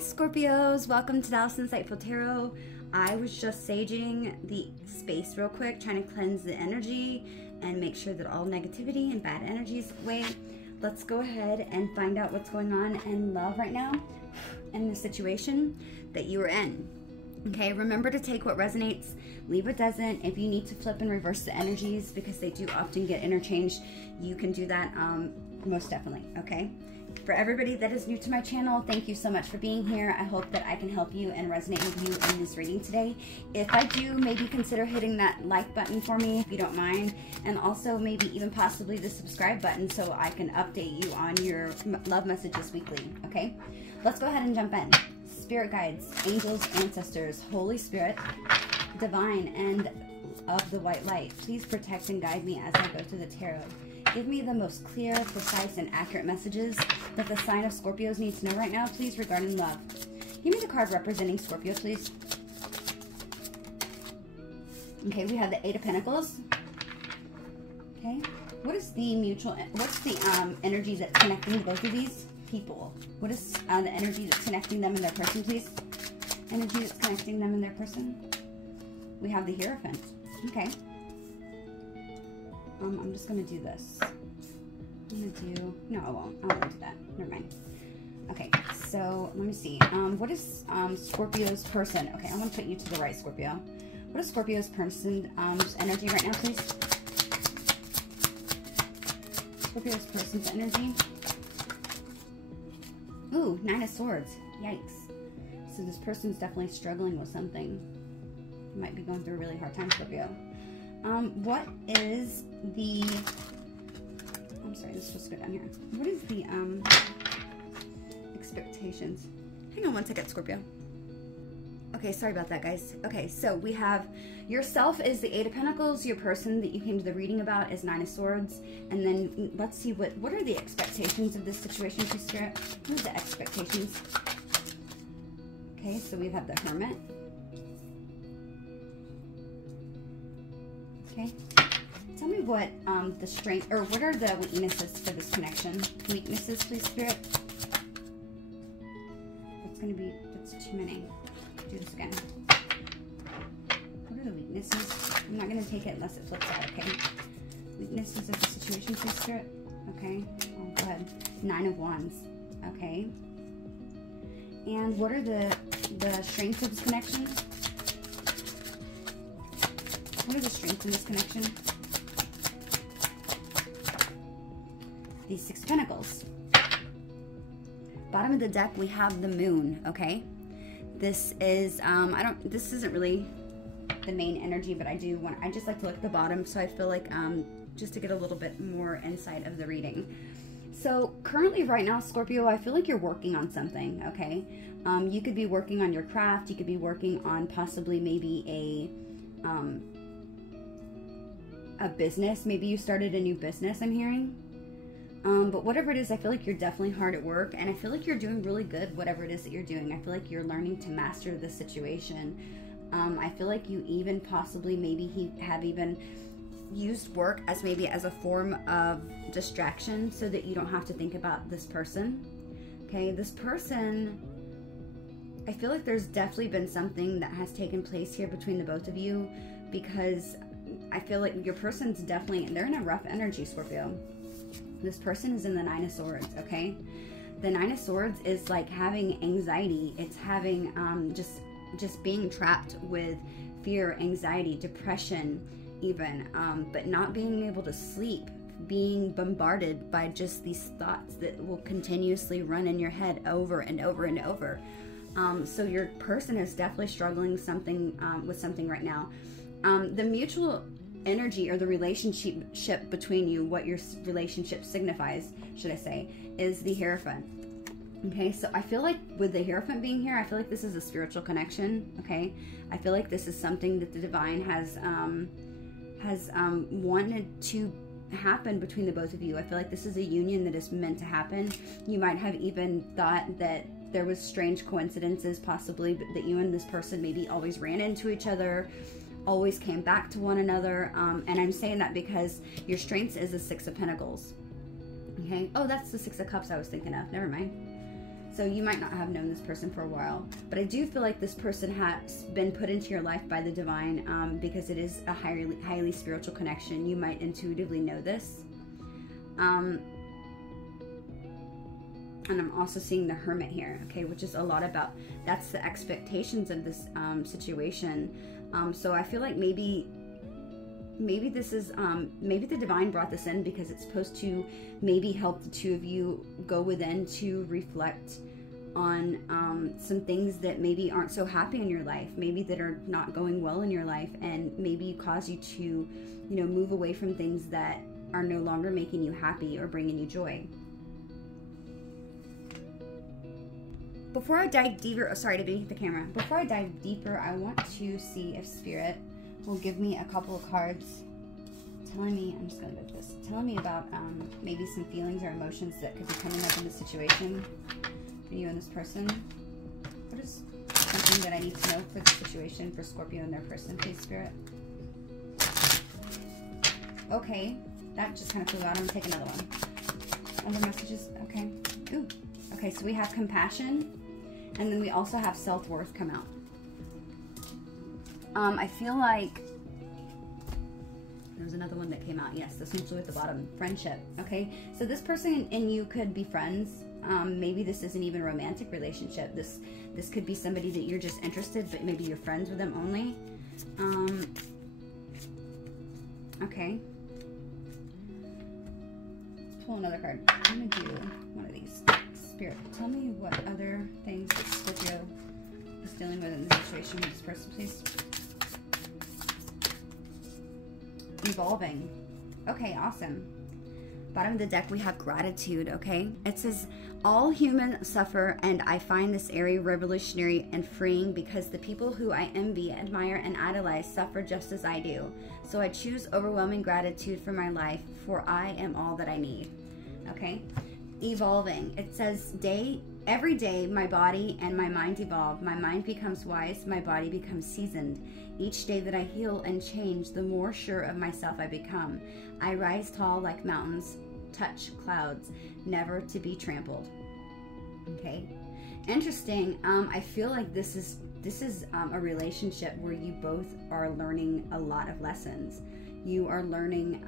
Scorpios, welcome to Dallas Insightful Tarot. I was just saging the space real quick, trying to cleanse the energy and make sure that all negativity and bad energies away. Let's go ahead and find out what's going on in love right now in the situation that you are in. Okay, remember to take what resonates, leave what doesn't. If you need to flip and reverse the energies because they do often get interchanged, you can do that most definitely, okay? For everybody that is new to my channel, thank you so much for being here. I hope that I can help you and resonate with you in this reading today. If I do, maybe consider hitting that like button for me if you don't mind, and also maybe even possibly the subscribe button so I can update you on your love messages weekly, okay? Let's go ahead and jump in. Spirit guides, angels, ancestors, Holy Spirit, divine, and of the white light, please protect and guide me as I go through the tarot. Give me the most clear, precise, and accurate messages that the sign of Scorpios needs to know right now, please, regarding love. Give me the card representing Scorpio, please. Okay, we have the Eight of Pentacles. Okay, what is the what's the energy that's connecting both of these people? What is the energy that's connecting them and their person, please? Energy that's connecting them and their person. We have the Hierophant. Okay. I'm just going to do this. No, I won't do that. Never mind. Okay, so let me see. What is Scorpio's person? Okay, I'm going to put you to the right, Scorpio. What is Scorpio's person energy right now, please? Scorpio's person's energy. Ooh, Nine of Swords. Yikes. So this person's definitely struggling with something. Might be going through a really hard time, Scorpio. What is the, I'm sorry, let's just go down here. What is the, expectations? Hang on one second, Scorpio. Okay, sorry about that, guys. Okay, so we have yourself is the Eight of Pentacles, your person that you came to the reading about is Nine of Swords, and then let's see what are the expectations of this situation, please, Spirit? What are the expectations? Okay, so we have the Hermit. Okay, tell me what the strength, or what are the weaknesses for this connection? Weaknesses, please, Spirit. That's too many. Do this again. What are the weaknesses? I'm not going to take it unless it flips out, okay? Weaknesses of the situation, please, Spirit. Okay, oh, go ahead. Nine of Wands. Okay. And what are the strengths of this connection? What are the strengths in this connection? The Six of Pentacles. Bottom of the deck, we have the Moon, okay? This is, this isn't really the main energy, but I just like to look at the bottom, so I feel like, just to get a little bit more insight of the reading. So, currently right now, Scorpio, I feel like you're working on something, okay? You could be working on your craft, you could be working on possibly maybe a business. Maybe you started a new business, I'm hearing. But whatever it is, I feel like you're definitely hard at work, and I feel like you're doing really good, whatever it is that you're doing. I feel like you're learning to master the situation. I feel like you even possibly maybe have even used work as maybe as a form of distraction so that you don't have to think about this person. Okay, this person, I feel like there's definitely been something that has taken place here between the both of you, because I feel like your person's definitely, they're in a rough energy, Scorpio. This person is in the Nine of Swords, okay? The Nine of Swords is like having anxiety. It's having just being trapped with fear, anxiety, depression even, but not being able to sleep, being bombarded by just these thoughts that will continuously run in your head over and over and over. So your person is definitely struggling with something right now. The mutual energy or the relationship between you, what your relationship signifies, should I say, is the Hierophant. Okay, so I feel like with the Hierophant being here, I feel like this is a spiritual connection, okay? I feel like this is something that the divine has wanted to happen between the both of you. I feel like this is a union that is meant to happen. You might have even thought that there was strange coincidences possibly, but that you and this person maybe always ran into each other, always came back to one another, and I'm saying that because your strengths is the Six of Pentacles. Okay, oh, that's the Six of Cups I was thinking of, never mind. So you might not have known this person for a while, but I do feel like this person has been put into your life by the divine, because it is a highly spiritual connection. You might intuitively know this. And I'm also seeing the Hermit here, okay, which is a lot about, that's the expectations of this situation. So I feel like maybe this is, maybe the divine brought this in because it's supposed to maybe help the two of you go within to reflect on some things that maybe aren't so happy in your life, maybe that are not going well in your life, and maybe cause you to, you know, move away from things that are no longer making you happy or bringing you joy. Before I dive deeper, oh, sorry to be the camera. Before I dive deeper, I want to see if Spirit will give me a couple of cards telling me, I'm just going to move this, telling me about maybe some feelings or emotions that could be coming up in this situation for you and this person. What is something that I need to know for the situation for Scorpio and their person, please, Spirit? Okay, that just kind of flew out. I'm going to take another one. Other messages, okay. Ooh, okay, so we have compassion, and then we also have self-worth come out. I feel like there's another one that came out. Yes, this one's at the bottom. Friendship. Okay, so this person and you could be friends. Maybe this isn't even a romantic relationship. This could be somebody that you're just interested, but maybe you're friends with them only. Okay. Let's pull another card. I'm gonna do one of these. Spirit, tell me what other things that Scorpio is dealing with in the situation with this person, please. Evolving. Okay, awesome. Bottom of the deck, we have gratitude, okay? It says, all humans suffer, and I find this area revolutionary and freeing because the people who I envy, admire, and idolize suffer just as I do. So I choose overwhelming gratitude for my life, for I am all that I need, okay? Evolving. It says, every day my body and my mind evolve. My mind becomes wise, my body becomes seasoned. Each day that I heal and change, the more sure of myself I become. I rise tall like mountains, touch clouds, never to be trampled. Okay, interesting. I feel like this is a relationship where you both are learning a lot of lessons. You are learning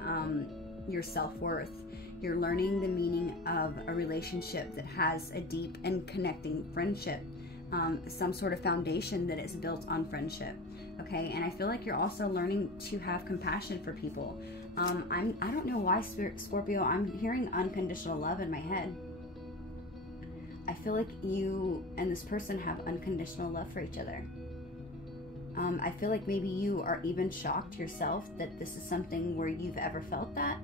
your self-worth. You're learning the meaning of a relationship that has a deep and connecting friendship, some sort of foundation that is built on friendship. Okay, and I feel like you're also learning to have compassion for people. I don't know why, Scorpio, I'm hearing unconditional love in my head. I feel like you and this person have unconditional love for each other. I feel like maybe you are even shocked yourself that this is something where you've ever felt that.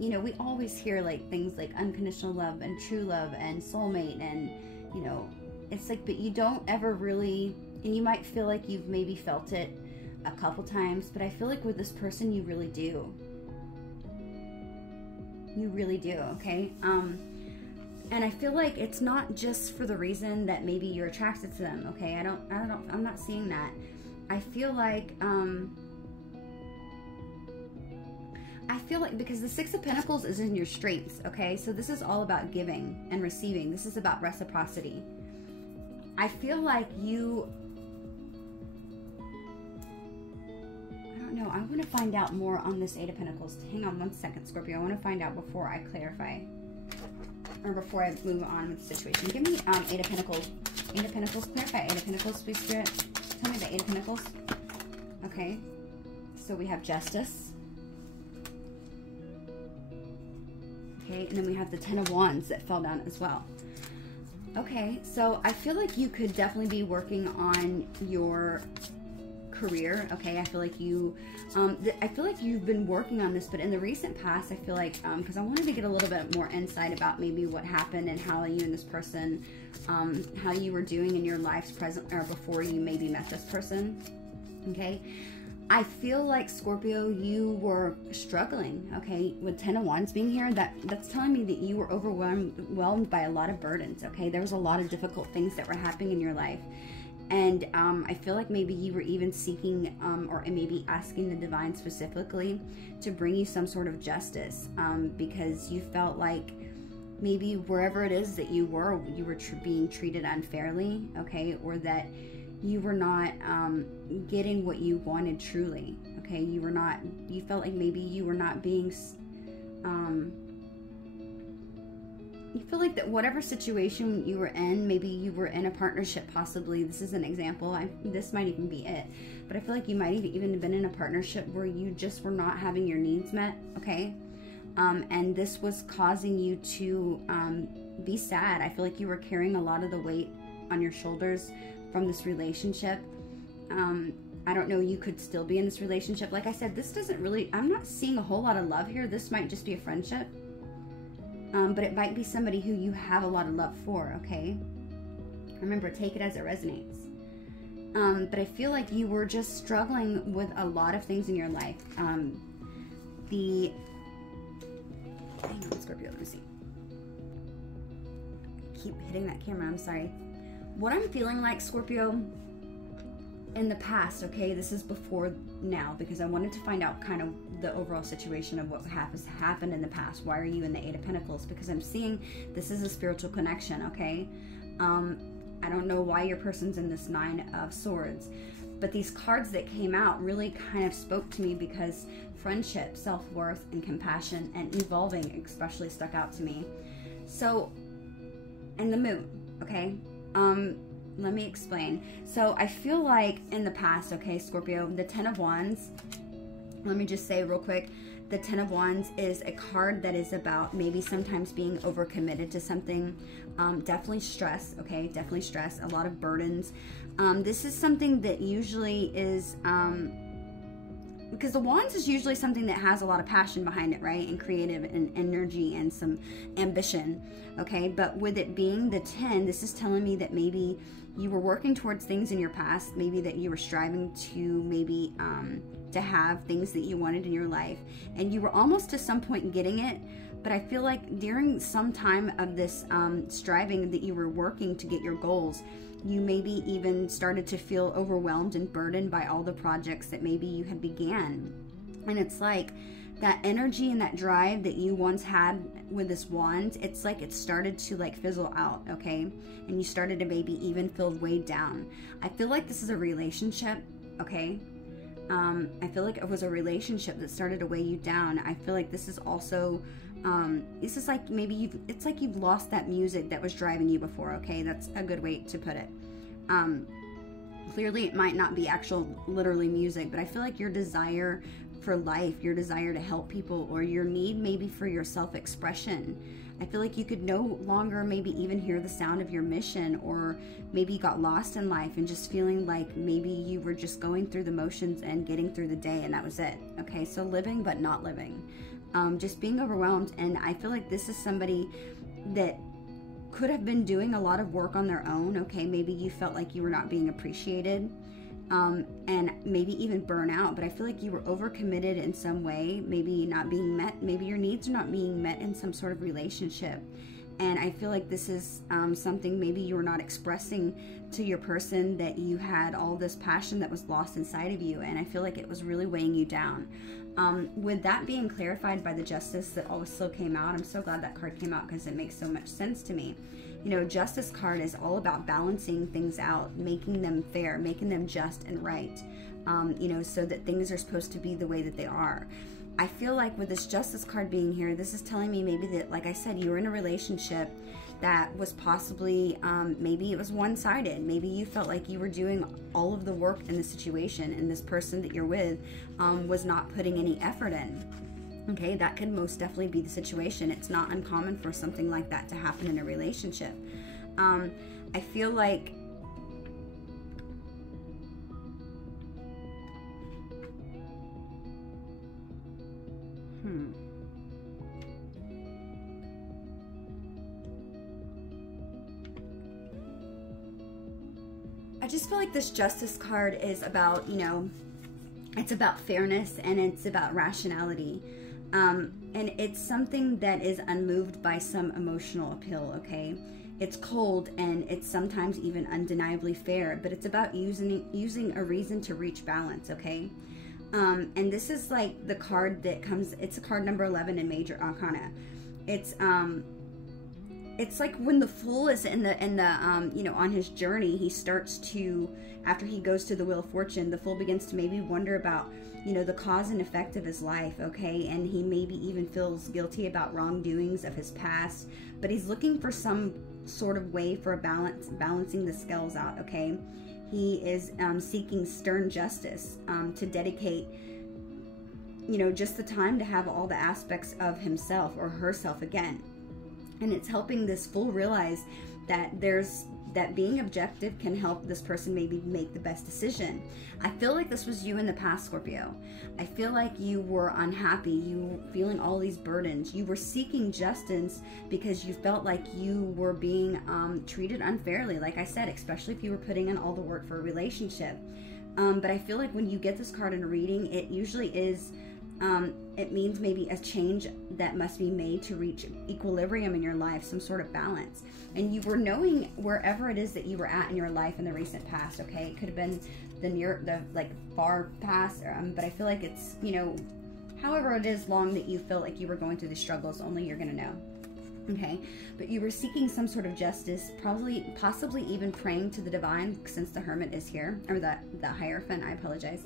You know, we always hear like things like unconditional love and true love and soulmate, and you know, it's like, but you don't ever really, and you might feel like you've maybe felt it a couple times, but I feel like with this person you really do. You really do, okay? And I feel like it's not just for the reason that maybe you're attracted to them, okay? I'm not seeing that. I feel like because the Six of Pentacles is in your strengths, okay? So this is all about giving and receiving. This is about reciprocity. I feel like you, I don't know, I want to find out more on this Eight of Pentacles. Hang on one second, Scorpio. I want to find out before I clarify, or before I move on with the situation. Give me Eight of Pentacles. Eight of Pentacles, clarify Eight of Pentacles, please, Spirit. Tell me the Eight of Pentacles. Okay, so we have Justice. Okay, and then we have the Ten of Wands that fell down as well. Okay, so I feel like you could definitely be working on your career. Okay, I feel like you, I feel like you've been working on this, but in the recent past, I feel like, because I wanted to get a little bit more insight about maybe what happened and how you and this person, how you were doing in your lives present or before you maybe met this person. Okay. I feel like, Scorpio, you were struggling, okay, with Ten of Wands being here. That's telling me that you were overwhelmed by a lot of burdens, okay? There was a lot of difficult things that were happening in your life. And I feel like maybe you were even seeking or maybe asking the divine specifically to bring you some sort of justice, because you felt like maybe wherever it is that you were being treated unfairly, okay, or that you were not getting what you wanted truly, okay. You felt like maybe you were not being you feel like that whatever situation you were in, maybe you were in a partnership, possibly. This is an example. This might even be it. But I feel like you might have even been in a partnership where you just were not having your needs met, okay? And this was causing you to be sad. I feel like you were carrying a lot of the weight on your shoulders from this relationship. I don't know, you could still be in this relationship. Like I said, this doesn't really, I'm not seeing a whole lot of love here. This might just be a friendship. But it might be somebody who you have a lot of love for, okay? Remember, take it as it resonates. But I feel like you were just struggling with a lot of things in your life. Hang on, Scorpio, let me see. Keep hitting that camera, I'm sorry. What I'm feeling like, Scorpio, in the past, okay, this is before now, because I wanted to find out kind of the overall situation of what has happened in the past. Why are you in the Eight of Pentacles? Because I'm seeing this is a spiritual connection, okay? I don't know why your person's in this Nine of Swords, but these cards that came out really kind of spoke to me, because friendship, self-worth, and compassion, and evolving especially stuck out to me. So, and the moon, okay? Let me explain. So I feel like in the past, okay, Scorpio, the Ten of Wands, let me just say real quick, the Ten of Wands is a card that is about maybe sometimes being overcommitted to something. Definitely stress, okay, definitely stress, a lot of burdens. This is something that usually is, because the Wands is usually something that has a lot of passion behind it, right? And creative and energy and some ambition, okay? But with it being the 10, this is telling me that maybe you were working towards things in your past, maybe that you were striving to maybe to have things that you wanted in your life, and you were almost to some point getting it. But I feel like during some time of this striving that you were working to get your goals, you maybe even started to feel overwhelmed and burdened by all the projects that maybe you had began. And it's like that energy and that drive that you once had with this wand, it's like it started to like fizzle out, okay? And you started to maybe even feel weighed down. I feel like this is a relationship, okay? I feel like it was a relationship that started to weigh you down. I feel like this is also this is like maybe it's like you've lost that music that was driving you before, okay? That's a good way to put it. Clearly it might not be actual literally music, but I feel like your desire for life, your desire to help people, or your need maybe for your self-expression, I feel like you could no longer maybe even hear the sound of your mission, or maybe you got lost in life and just feeling like maybe you were just going through the motions and getting through the day and that was it, okay? So living but not living. Just being overwhelmed. And I feel like this is somebody that could have been doing a lot of work on their own, okay? Maybe you felt like you were not being appreciated, and maybe even burn out, but I feel like you were overcommitted in some way, maybe not being met, maybe your needs are not being met in some sort of relationship. And I feel like this is something maybe you were not expressing to your person, that you had all this passion that was lost inside of you, and I feel like it was really weighing you down. With that being clarified by the Justice that also came out, I'm so glad that card came out because it makes so much sense to me. You know, Justice card is all about balancing things out, making them fair, making them just and right, you know, so that things are supposed to be the way that they are. I feel like with this Justice card being here, this is telling me maybe that, like I said, you were in a relationship that was possibly, maybe it was one-sided. Maybe you felt like you were doing all of the work in the situation, and this person that you're with was not putting any effort in. Okay, that could most definitely be the situation. It's not uncommon for something like that to happen in a relationship. I feel like I just feel like this Justice card is about, you know, it's about fairness and it's about rationality. And it's something that is unmoved by some emotional appeal, okay? It's cold and it's sometimes even undeniably fair, but it's about using a reason to reach balance, okay? And this is like the card that comes, it's a card number 11 in Major Arcana. It's it's like when the fool is in the you know, on his journey, he starts to, after he goes to the Wheel of Fortune, the fool begins to maybe wonder about, you know, the cause and effect of his life, okay? And he maybe even feels guilty about wrongdoings of his past, but he's looking for some sort of way for a balancing the scales out, okay? He is seeking stern justice, to dedicate, you know, just the time to have all the aspects of himself or herself again. And it's helping this fool realize that that being objective can help this person maybe make the best decision. I feel like this was you in the past, Scorpio. I feel like you were unhappy. You were feeling all these burdens. You were seeking justice because you felt like you were being treated unfairly, like I said, especially if you were putting in all the work for a relationship. But I feel like when you get this card in a reading, it usually is, it means maybe a change that must be made to reach equilibrium in your life, some sort of balance. And you were knowing wherever it is that you were at in your life in the recent past, okay? It could have been the like far past, but I feel like it's, you know, however it is long that you feel like you were going through the struggles, only you're gonna know. Okay, but you were seeking some sort of justice, possibly even praying to the divine, since the Hermit is here, or the Hierophant, I apologize.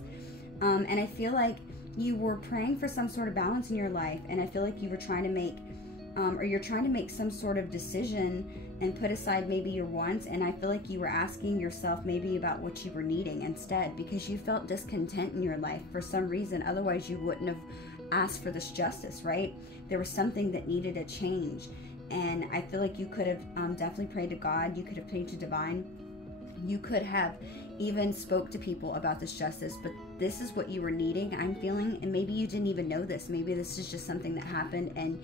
And I feel like you were praying for some sort of balance in your life, and I feel like you were trying to make, or you're trying to make some sort of decision and put aside maybe your wants, and I feel like you were asking yourself maybe about what you were needing instead, because you felt discontent in your life for some reason. Otherwise you wouldn't have asked for this justice, right? There was something that needed a change, and I feel like you could have definitely prayed to God. You could have prayed to divine. You could have even spoke to people about this justice, but this is what you were needing, I'm feeling, and maybe you didn't even know this. Maybe this is just something that happened and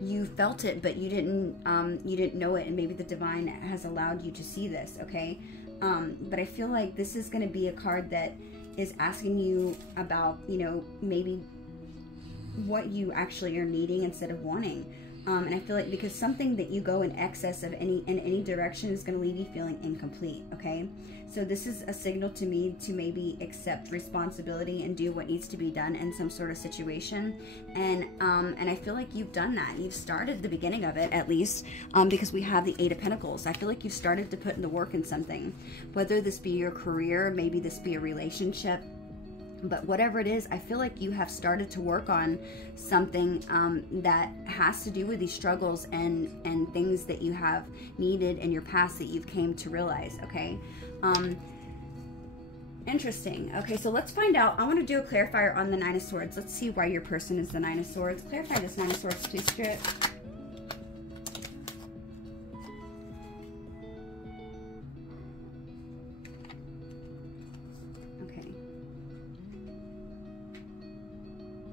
you felt it, but you didn't know it, and maybe the divine has allowed you to see this, okay? But I feel like this is going to be a card that is asking you about, you know, maybe what you actually are needing instead of wanting. And I feel like because something that you go in excess of in any direction is going to leave you feeling incomplete, okay? So this is a signal to me to maybe accept responsibility and do what needs to be done in some sort of situation. And I feel like you've done that. You've started the beginning of it, at least, because we have the Eight of Pentacles. I feel like you've started to put in the work in something, whether this be your career, maybe this be a relationship. But whatever it is, I feel like you have started to work on something that has to do with these struggles and things that you have needed in your past that you've came to realize, okay? Interesting. Okay, so let's find out. I want to do a clarifier on the Nine of Swords. Let's see why your person is the Nine of Swords. Clarify this Nine of Swords, please, Spirit.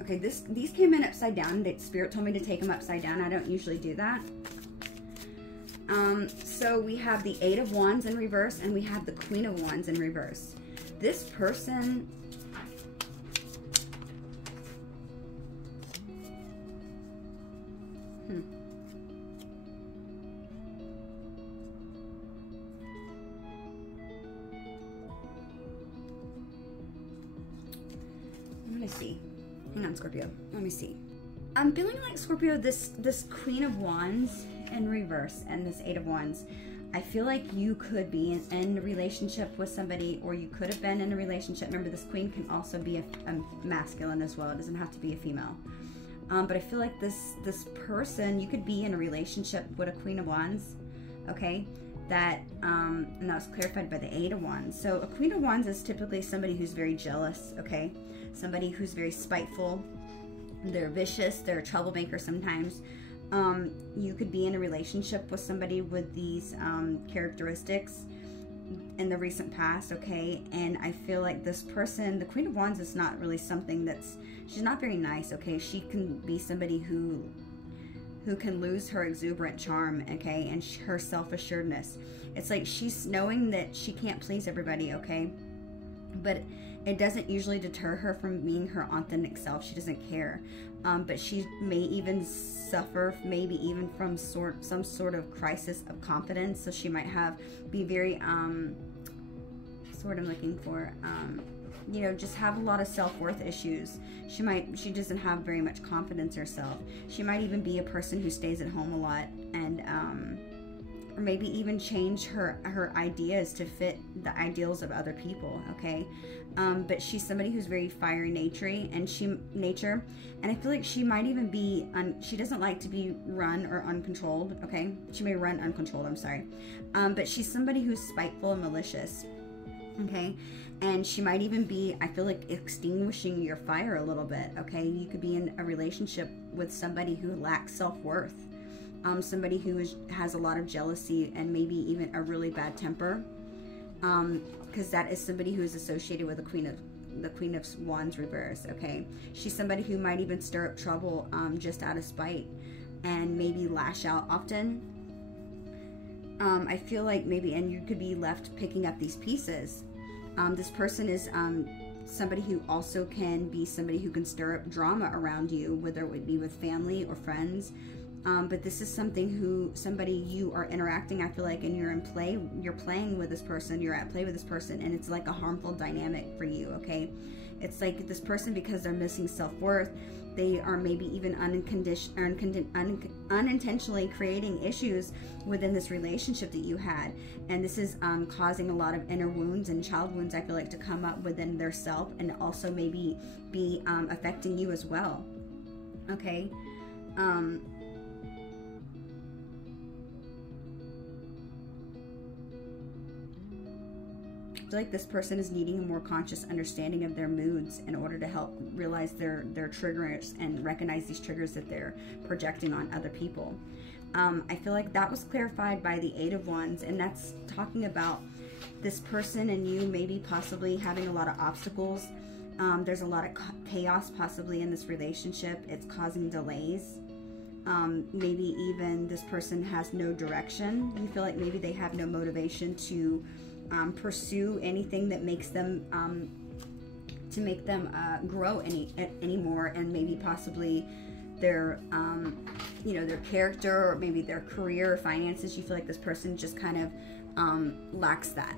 Okay, these came in upside down. The Spirit told me to take them upside down. I don't usually do that. So we have the Eight of Wands in reverse, and we have the Queen of Wands in reverse. This person... I'm gonna see. Hang on, Scorpio. Let me see. I'm feeling like, Scorpio, this Queen of Wands in reverse and this Eight of Wands, I feel like you could be in a relationship with somebody, or you could have been in a relationship. Remember, this Queen can also be a masculine as well. It doesn't have to be a female. But I feel like this person, you could be in a relationship with a Queen of Wands, okay? And that was clarified by the Eight of Wands. So a Queen of Wands is typically somebody who's very jealous, okay? Somebody who's very spiteful. They're vicious. They're a troublemaker sometimes. You could be in a relationship with somebody with these characteristics in the recent past, okay? And I feel like this person, the Queen of Wands, is not really something she's not very nice, okay? She can be somebody who can lose her exuberant charm, okay, and her self-assuredness. It's like she's knowing that she can't please everybody, okay? But it doesn't usually deter her from being her authentic self. She doesn't care. But she may even suffer, maybe even from some sort of crisis of confidence. So she might be very, what's the word I'm looking for? you know, just have a lot of self-worth issues. She doesn't have very much confidence in herself. She might even be a person who stays at home a lot, and or maybe even change her ideas to fit the ideals of other people, okay? But she's somebody who's very fiery nature, and I feel like she might even be, she doesn't like to be run or uncontrolled, okay? She may run uncontrolled, I'm sorry. But she's somebody who's spiteful and malicious, okay? And she might even be, I feel like, extinguishing your fire a little bit, okay? You could be in a relationship with somebody who lacks self-worth, somebody who has a lot of jealousy and maybe even a really bad temper, because that is somebody who is associated with the Queen of Wands reverse, okay? She's somebody who might even stir up trouble just out of spite and maybe lash out often. I feel like maybe, and you could be left picking up these pieces. This person is somebody who also can be somebody who can stir up drama around you, whether it would be with family or friends. But this is somebody you are interacting, I feel like, and you're playing with this person, you're at play with this person, and it's like a harmful dynamic for you, okay? It's like this person, because they're missing self-worth, they are maybe even unintentionally creating issues within this relationship that you had. And this is causing a lot of inner wounds and child wounds, I feel like, to come up within their self, and also maybe be affecting you as well, okay? I feel like this person is needing a more conscious understanding of their moods in order to help realize their triggers and recognize these triggers that they're projecting on other people. I feel like that was clarified by the Eight of Wands, and that's talking about this person and you maybe possibly having a lot of obstacles. There's a lot of chaos possibly in this relationship. It's causing delays. Maybe even this person has no direction. You feel like maybe they have no motivation to pursue anything that makes them grow anymore, and maybe possibly their you know, their character, or maybe their career or finances. You feel like this person just kind of lacks that.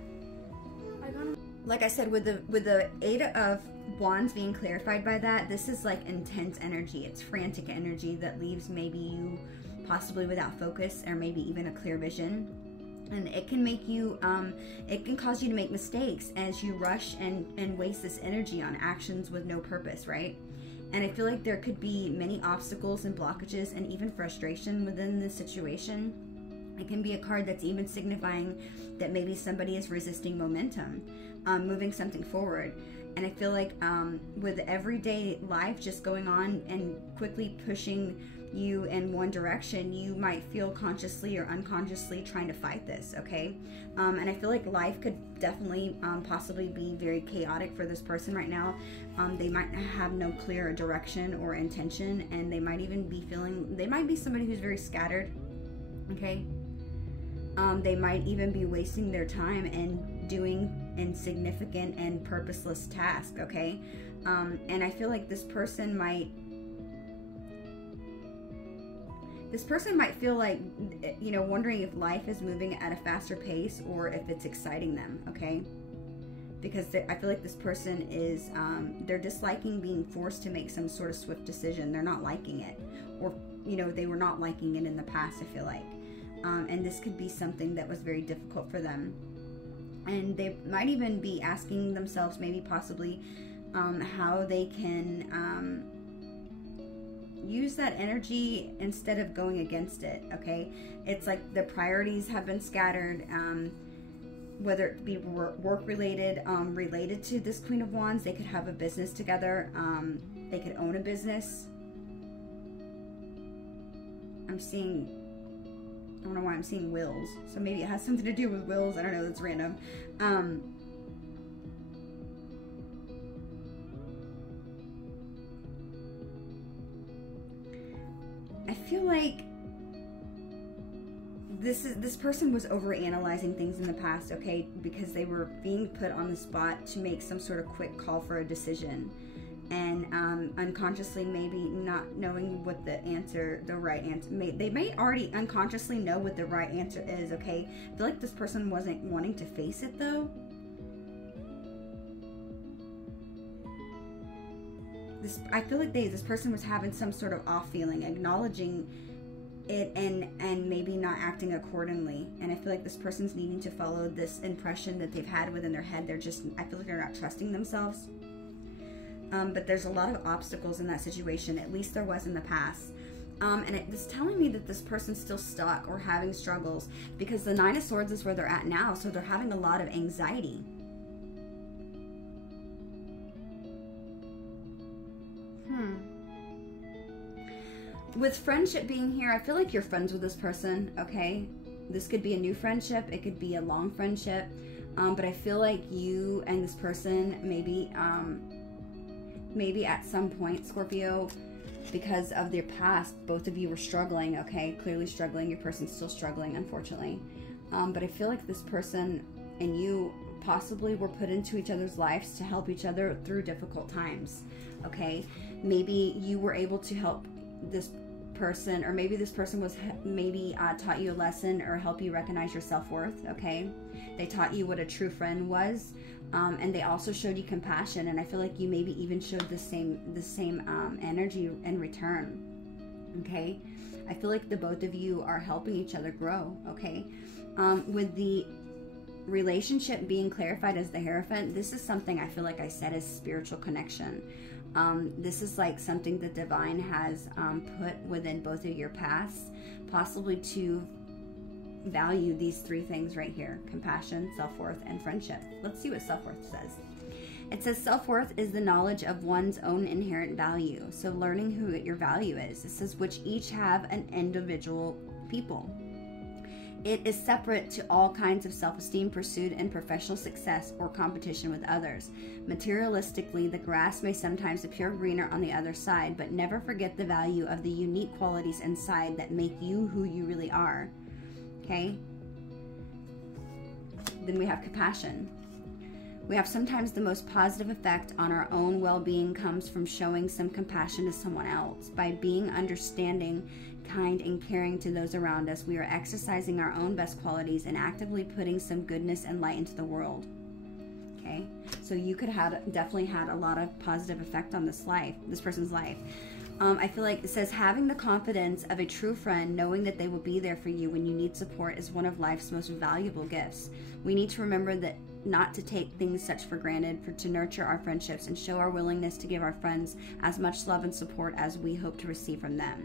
Like I said, with the Eight of Wands being clarified by that, this is like intense energy. It's frantic energy that leaves maybe you possibly without focus, or maybe even a clear vision. And it can make you, it can cause you to make mistakes as you rush and waste this energy on actions with no purpose, right? And I feel like there could be many obstacles and blockages and even frustration within this situation. It can be a card that's even signifying that maybe somebody is resisting momentum, moving something forward. And I feel like with everyday life just going on and quickly pushing you in one direction, you might feel consciously or unconsciously trying to fight this, okay? And I feel like life could definitely possibly be very chaotic for this person right now. They might have no clear direction or intention, and they might even be they might be somebody who's very scattered, okay? They might even be wasting their time and doing insignificant and purposeless tasks, okay? And I feel like this person might feel like, you know, wondering if life is moving at a faster pace or if it's exciting them, okay? Because I feel like this person is, they're disliking being forced to make some sort of swift decision. They're not liking it. Or, you know, they were not liking it in the past, I feel like. And this could be something that was very difficult for them. And they might even be asking themselves, maybe possibly, how they can use that energy instead of going against it, okay? It's like the priorities have been scattered, whether it be work-related, related to this Queen of Wands. They could have a business together. They could own a business. I don't know why I'm seeing wills. So maybe it has something to do with wills. I don't know, that's random. I feel like this person was overanalyzing things in the past, okay? Because they were being put on the spot to make some sort of quick call for a decision. And unconsciously maybe not knowing what the right answer, they may already unconsciously know what the right answer is, okay? I feel like this person wasn't wanting to face it though. I feel like this person was having some sort of off feeling, acknowledging it and maybe not acting accordingly. And I feel like this person's needing to follow this impression that they've had within their head. I feel like they're not trusting themselves. But there's a lot of obstacles in that situation. At least there was in the past. And it's telling me that this person's still stuck or having struggles, because the Nine of Swords is where they're at now. So they're having a lot of anxiety. With friendship being here, I feel like you're friends with this person, okay? This could be a new friendship. It could be a long friendship. But I feel like you and this person maybe at some point, Scorpio, because of their past, both of you were struggling, okay? Clearly struggling. Your person's still struggling, unfortunately. But I feel like this person and you possibly were put into each other's lives to help each other through difficult times, okay? Maybe you were able to help this person, or maybe this person was taught you a lesson or help you recognize your self-worth, okay? They taught you what a true friend was, and they also showed you compassion, and I feel like you maybe even showed the same energy in return, okay? I feel like the both of you are helping each other grow, okay? With the relationship being clarified as the Hierophant, this is something I feel like I said is spiritual connection. This is like something the divine has put within both of your paths, possibly to value these three things right here: compassion, self-worth, and friendship. Let's see what self-worth says. It says self-worth is the knowledge of one's own inherent value. So learning who your value is. It says which each have an individual people. It is separate to all kinds of self-esteem pursued in professional success or competition with others. Materialistically, the grass may sometimes appear greener on the other side, but never forget the value of the unique qualities inside that make you who you really are. Okay? Then we have compassion. We have sometimes the most positive effect on our own well-being comes from showing some compassion to someone else. By being understanding, kind, and caring to those around us, we are exercising our own best qualities and actively putting some goodness and light into the world. Okay, so you could have definitely had a lot of positive effect on this person's life. I feel like it says having the confidence of a true friend, knowing that they will be there for you when you need support, is one of life's most valuable gifts. We need to remember that not to take things such for granted, to nurture our friendships and show our willingness to give our friends as much love and support as we hope to receive from them.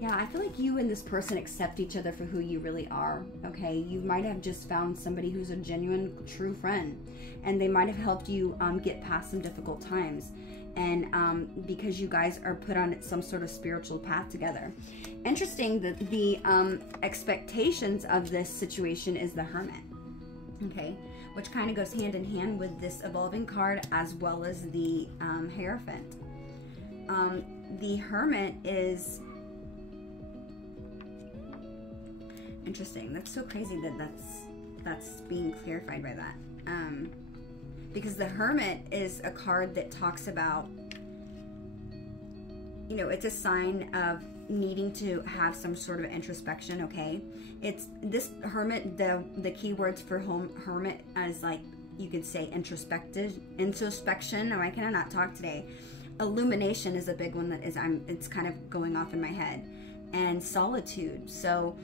Yeah, I feel like you and this person accept each other for who you really are, okay? You might have just found somebody who's a genuine, true friend, and they might have helped you get past some difficult times, and because you guys are put on some sort of spiritual path together. Interesting that the expectations of this situation is the Hermit, okay? Which kind of goes hand in hand with this evolving card as well as the Hierophant. The Hermit is... interesting. That's so crazy that that's being clarified by that. Because the Hermit is a card that talks about, you know, it's a sign of needing to have some sort of introspection, okay? It's this Hermit, the keywords for Hermit is like, you could say introspection. Oh, I cannot talk today. Illumination is a big one that is, it's kind of going off in my head. And solitude. So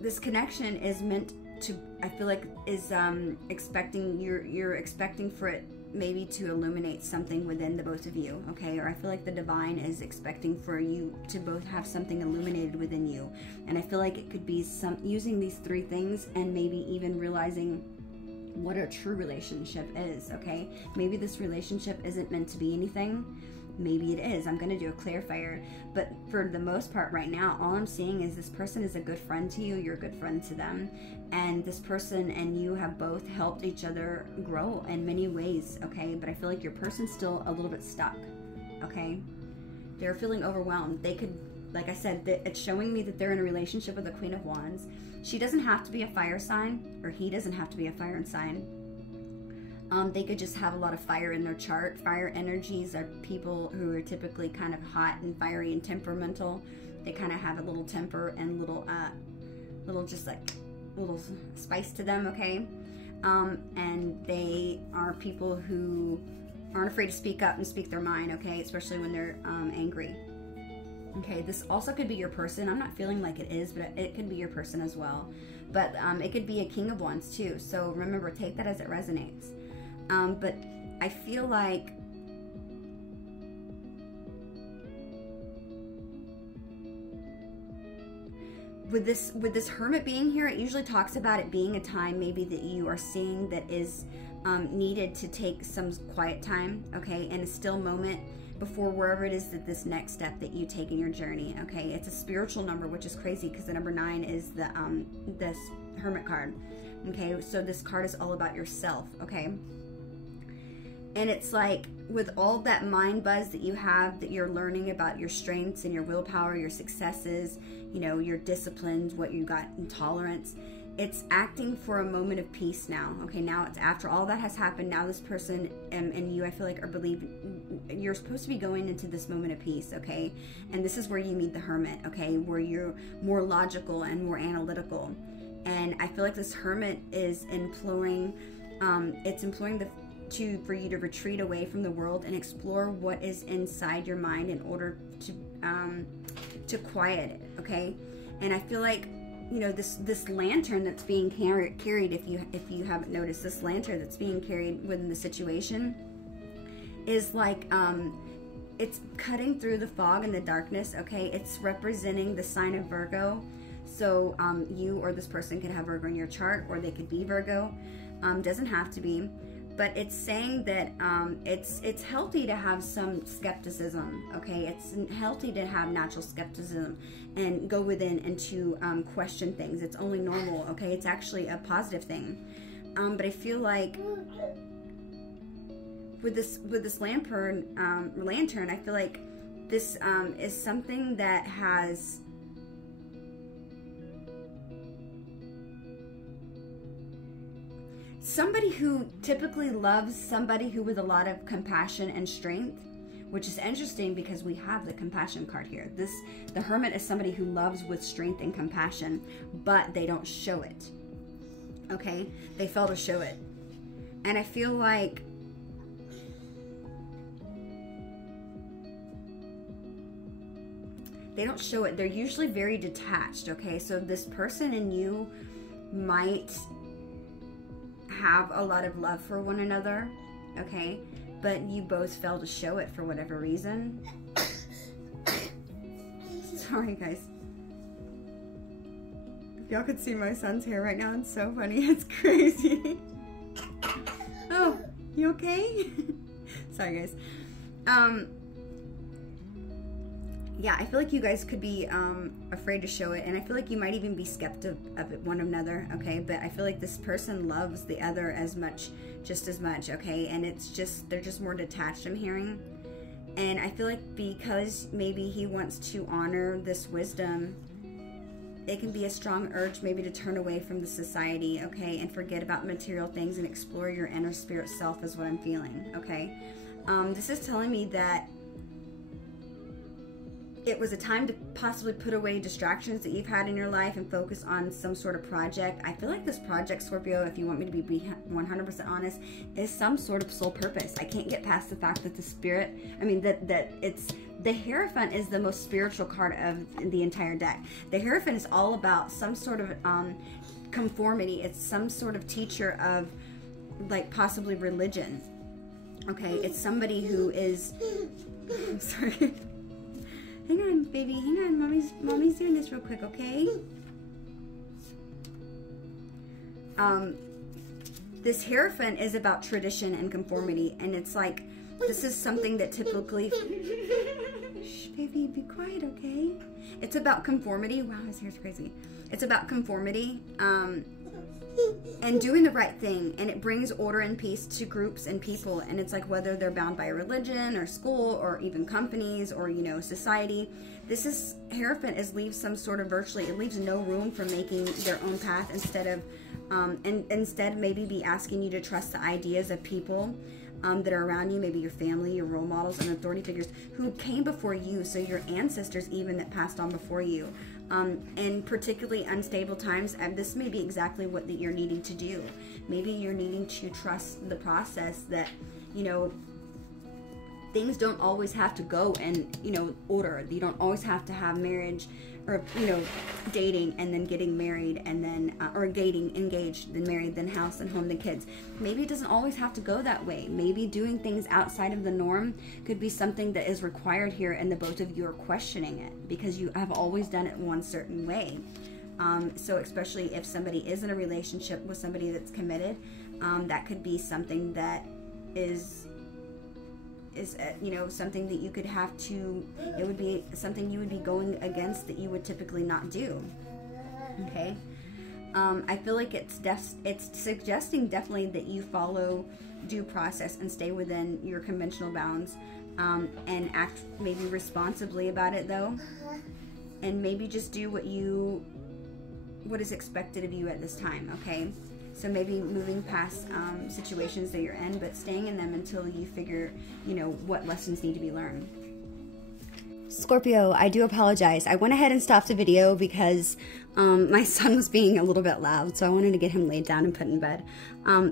this connection is meant to, I feel like, is expecting, you're expecting for it maybe to illuminate something within the both of you, okay? Or I feel like the divine is expecting for you to both have something illuminated within you. And I feel like it could be using these three things and maybe even realizing what a true relationship is, okay? Maybe this relationship isn't meant to be anything. Maybe it is. I'm going to do a clarifier. But for the most part right now, all I'm seeing is this person is a good friend to you. You're a good friend to them. And this person and you have both helped each other grow in many ways, okay? But I feel like your person's still a little bit stuck, okay? They're feeling overwhelmed. They could, like I said, it's showing me that they're in a relationship with the Queen of Wands. She doesn't have to be a fire sign, or he doesn't have to be a fire sign. They could just have a lot of fire in their chart. Fire energies are people who are typically kind of hot and fiery and temperamental. They kind of have a little temper and little just like little spice to them, okay? and they are people who aren't afraid to speak up and speak their mind, okay, especially when they're angry. Okay, this also could be your person. I'm not feeling like it is, but it could be your person as well. But it could be a King of Wands too. So remember, take that as it resonates. But I feel like with this Hermit being here, it usually talks about it being a time maybe that you are seeing that is needed to take some quiet time, okay, and a still moment before wherever it is that this next step that you take in your journey, okay. It's a spiritual number, which is crazy because the number 9 is the this Hermit card, okay. So this card is all about yourself, okay. And it's like with all that mind buzz that you have, that you're learning about your strengths and your willpower, your successes, you know, your disciplines, what you got in tolerance, it's acting for a moment of peace now, okay. Now it's after all that has happened. Now this person and you, I feel like, are believing you're supposed to be going into this moment of peace, okay. And this is where you meet the Hermit, okay, where you're more logical and more analytical. And I feel like this Hermit is imploring, for you to retreat away from the world and explore what is inside your mind in order to quiet it, okay. And I feel like, you know, this lantern that's being carried, if you haven't noticed, this lantern that's being carried within the situation is like it's cutting through the fog and the darkness, okay. It's representing the sign of Virgo. So you or this person could have Virgo in your chart, or they could be Virgo. Doesn't have to be. But it's saying that it's healthy to have some skepticism, okay? It's healthy to have natural skepticism and go within and to question things. It's only normal, okay? It's actually a positive thing. But I feel like with this lantern, I feel like this is something that has somebody who typically loves somebody who with a lot of compassion and strength, which is interesting because we have the compassion card here. The Hermit is somebody who loves with strength and compassion, but they don't show it, okay? They fail to show it. And I feel like they don't show it. They're usually very detached, okay? So this person and you might have a lot of love for one another, okay, but you both fail to show it for whatever reason. Sorry guys, if y'all could see my son's hair right now, it's so funny. It's crazy. Oh, you okay? Sorry guys. Yeah, I feel like you guys could be afraid to show it, and I feel like you might even be skeptical of it, one another, okay? But I feel like this person loves the other just as much, okay? And it's just, they're just more detached, I'm hearing. And I feel like because maybe he wants to honor this wisdom, it can be a strong urge maybe to turn away from the society, okay? And forget about material things and explore your inner spirit self is what I'm feeling, okay? This is telling me that it was a time to possibly put away distractions that you've had in your life and focus on some sort of project. I feel like this project, Scorpio, if you want me to be 100% honest, is some sort of soul purpose. I can't get past the fact that the spirit, I mean, that it's, the Hierophant is the most spiritual card of the entire deck. The Hierophant is all about some sort of conformity. It's some sort of teacher of, like, possibly religion. Okay, it's somebody who is, I'm sorry. Hang on, baby, hang on. Mommy's doing this real quick, okay? This Hierophant is about tradition and conformity, and it's like, this is something that typically... Shh, baby, be quiet, okay? It's about conformity. Wow, his hair's crazy. It's about conformity, and doing the right thing, and it brings order and peace to groups and people. And it's like, whether they're bound by religion or school or even companies or, you know, society, this is, Hierophant is leaves some sort of it leaves no room for making their own path, instead of instead maybe be asking you to trust the ideas of people that are around you, maybe your family, your role models, and authority figures who came before you, so your ancestors even that passed on before you. In particularly unstable times, this may be exactly what that you're needing to do. Maybe you're needing to trust the process that, you know, things don't always have to go in, you know, order. You don't always have to have marriage or, you know, dating and then getting married and then, or dating, engaged, then married, then house, then home, then kids. Maybe it doesn't always have to go that way. Maybe doing things outside of the norm could be something that is required here, and the both of you are questioning it because you have always done it one certain way. So especially if somebody is in a relationship with somebody that's committed, that could be something that is you know, something that you could have to, it would be something you would be going against that you would typically not do. Okay. I feel like it's suggesting definitely that you follow due process and stay within your conventional bounds, and act maybe responsibly about it though, and maybe just do what is expected of you at this time. Okay. So maybe moving past situations that you're in, but staying in them until you figure, you know, what lessons need to be learned. Scorpio, I do apologize. I went ahead and stopped the video because my son was being a little bit loud, so I wanted to get him laid down and put in bed.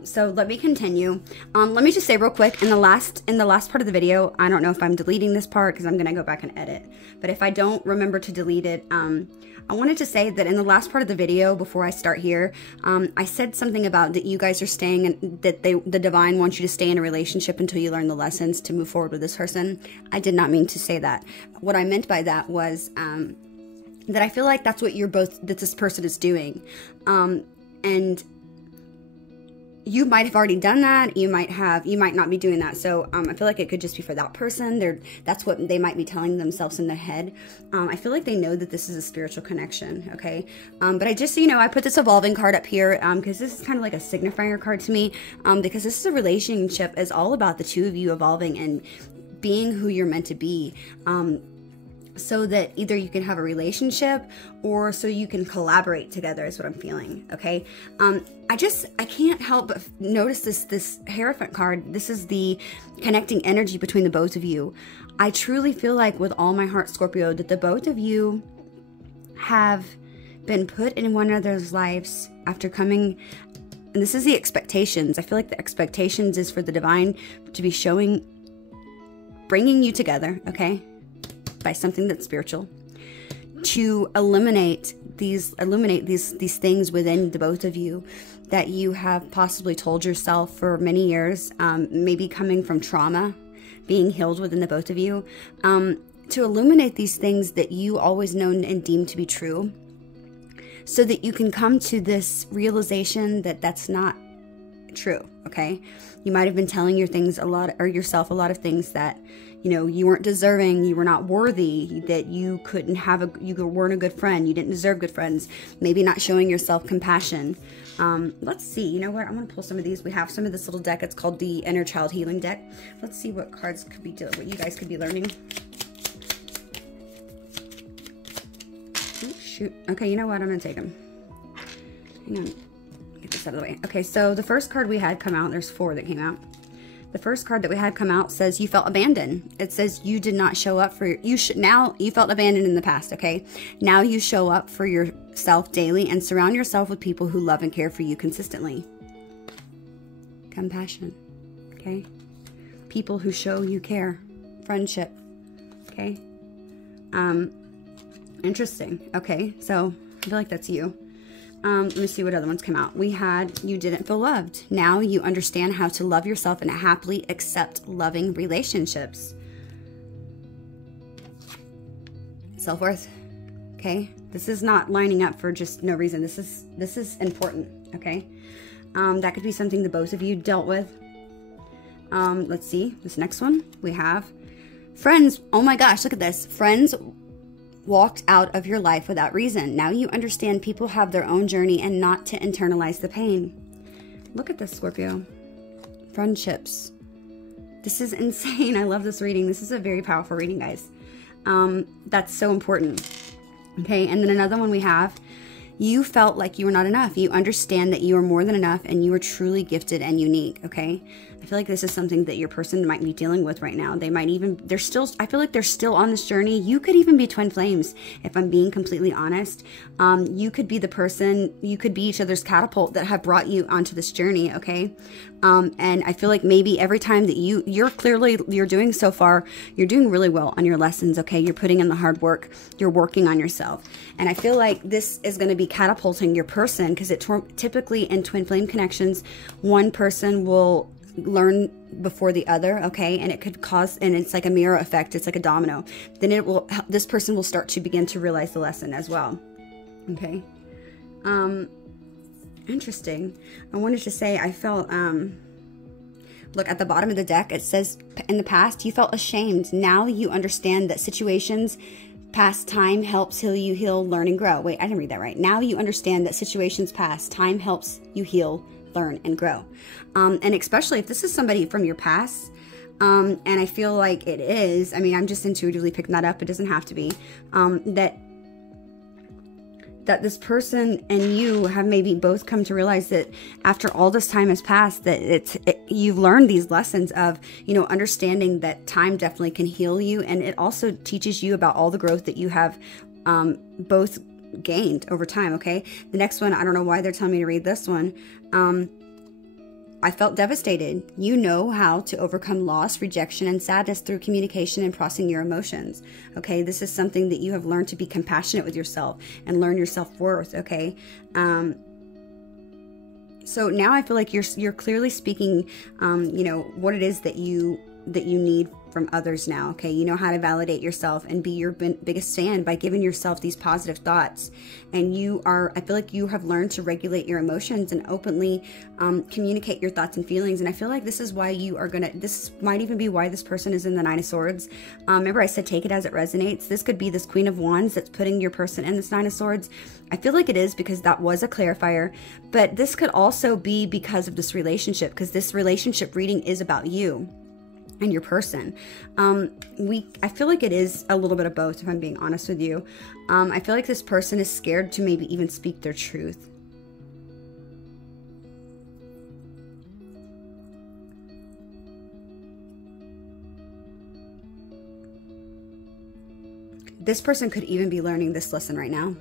So let me continue. Let me just say real quick, in the last part of the video, I don't know if I'm deleting this part because I'm going to go back and edit. But if I don't remember to delete it, I wanted to say that in the last part of the video, before I start here, I said something about that you guys are staying, and that the divine wants you to stay in a relationship until you learn the lessons to move forward with this person. I did not mean to say that. What I meant by that was that I feel like that's what that this person is doing. And you might have already done that. You might not be doing that. So I feel like it could just be for that person. That's what they might be telling themselves in their head. I feel like they know that this is a spiritual connection. Okay. But I just, so you know, I put this evolving card up here because this is kind of like a signifier card to me, because this is a relationship is all about the two of you evolving and being who you're meant to be. So that either you can have a relationship or so you can collaborate together is what I'm feeling. Okay. I can't help but notice this Hierophant card. This is the connecting energy between the both of you. I truly feel like with all my heart, Scorpio, that the both of you have been put in one another's lives after coming, and this is the expectations. I feel like the expectations is for the divine to be bringing you together. Okay. By something that's spiritual, to eliminate these things within the both of you that you have possibly told yourself for many years, maybe coming from trauma, being healed within the both of you, to illuminate these things that you always known and deemed to be true, so that you can come to this realization that that's not true. Okay, you might have been telling yourself a lot of things that, you know, you weren't deserving, you were not worthy, that you you weren't a good friend, you didn't deserve good friends, maybe not showing yourself compassion. Let's see, you know what, I'm going to pull some of these. We have some of this little deck. It's called the Inner Child Healing deck. Let's see what cards could be, what you guys could be learning. Oh, shoot. Okay, you know what, I'm going to take them. Hang on. Get this out of the way. Okay, so the first card we had come out, there's 4 that came out. The first card that we had come out says you felt abandoned. It says you did not show up for now you felt abandoned in the past, okay? Now you show up for yourself daily and surround yourself with people who love and care for you consistently. Compassion, okay? People who show you care. Friendship, okay? Interesting. Okay, so I feel like that's you. Let me see what other ones come out. We had, you didn't feel loved. Now you understand how to love yourself and happily accept loving relationships. Self-worth. Okay. This is not lining up for just no reason. This is important. Okay. That could be something the both of you dealt with. Let's see this next one. We have friends. Oh my gosh. Look at this. Friends walked out of your life without reason. Now you understand people have their own journey and not to internalize the pain. Look at this, Scorpio. Friendships. This is insane. I love this reading. This is a very powerful reading, guys. That's so important. Okay, and then another one we have, you felt like you were not enough. You understand that you are more than enough and you are truly gifted and unique, okay? I feel like this is something that your person might be dealing with right now. They might even, I feel like they're still on this journey. You could even be twin flames, if I'm being completely honest. You could be the person, you could be each other's catapult that have brought you onto this journey, okay? And I feel like maybe every time that you're doing so far, you're doing really well on your lessons, okay? You're putting in the hard work, you're working on yourself. And I feel like this is going to be catapulting your person, because typically in twin flame connections, one person will learn before the other, okay? And it could cause, and it's like a mirror effect, it's like a domino. Then this person will start to begin to realize the lesson as well, okay? Interesting. I wanted to say, I felt, look at the bottom of the deck, it says, in the past, you felt ashamed. Now you understand that situations, past time helps you heal, learn, and grow. Wait, I didn't read that right. Now you understand that situations past, time helps you heal, learn, and grow. And especially if this is somebody from your past, and I feel like it is, I mean, I'm just intuitively picking that up. It doesn't have to be, that this person and you have maybe both come to realize that after all this time has passed, that you've learned these lessons of, you know, understanding that time definitely can heal you. And it also teaches you about all the growth that you have both gained over time, okay? The next one, I don't know why they're telling me to read this one. I felt devastated. You know how to overcome loss, rejection, and sadness through communication and processing your emotions. Okay, this is something that you have learned to be compassionate with yourself and learn your self-worth. Okay, so now I feel like you're clearly speaking, you know, what it is that you need from others now. Okay, you know how to validate yourself and be your biggest fan by giving yourself these positive thoughts. And I feel like you have learned to regulate your emotions and openly communicate your thoughts and feelings. And I feel like this is why this might even be why this person is in the Nine of Swords. Remember I said take it as it resonates. This could be this Queen of Wands that's putting your person in this Nine of Swords. I feel like it is because that was a clarifier, but this could also be because of this relationship, because this relationship reading is about you and your person. I feel like it is a little bit of both, if I'm being honest with you. I feel like this person is scared to maybe even speak their truth. This person could even be learning this lesson right now.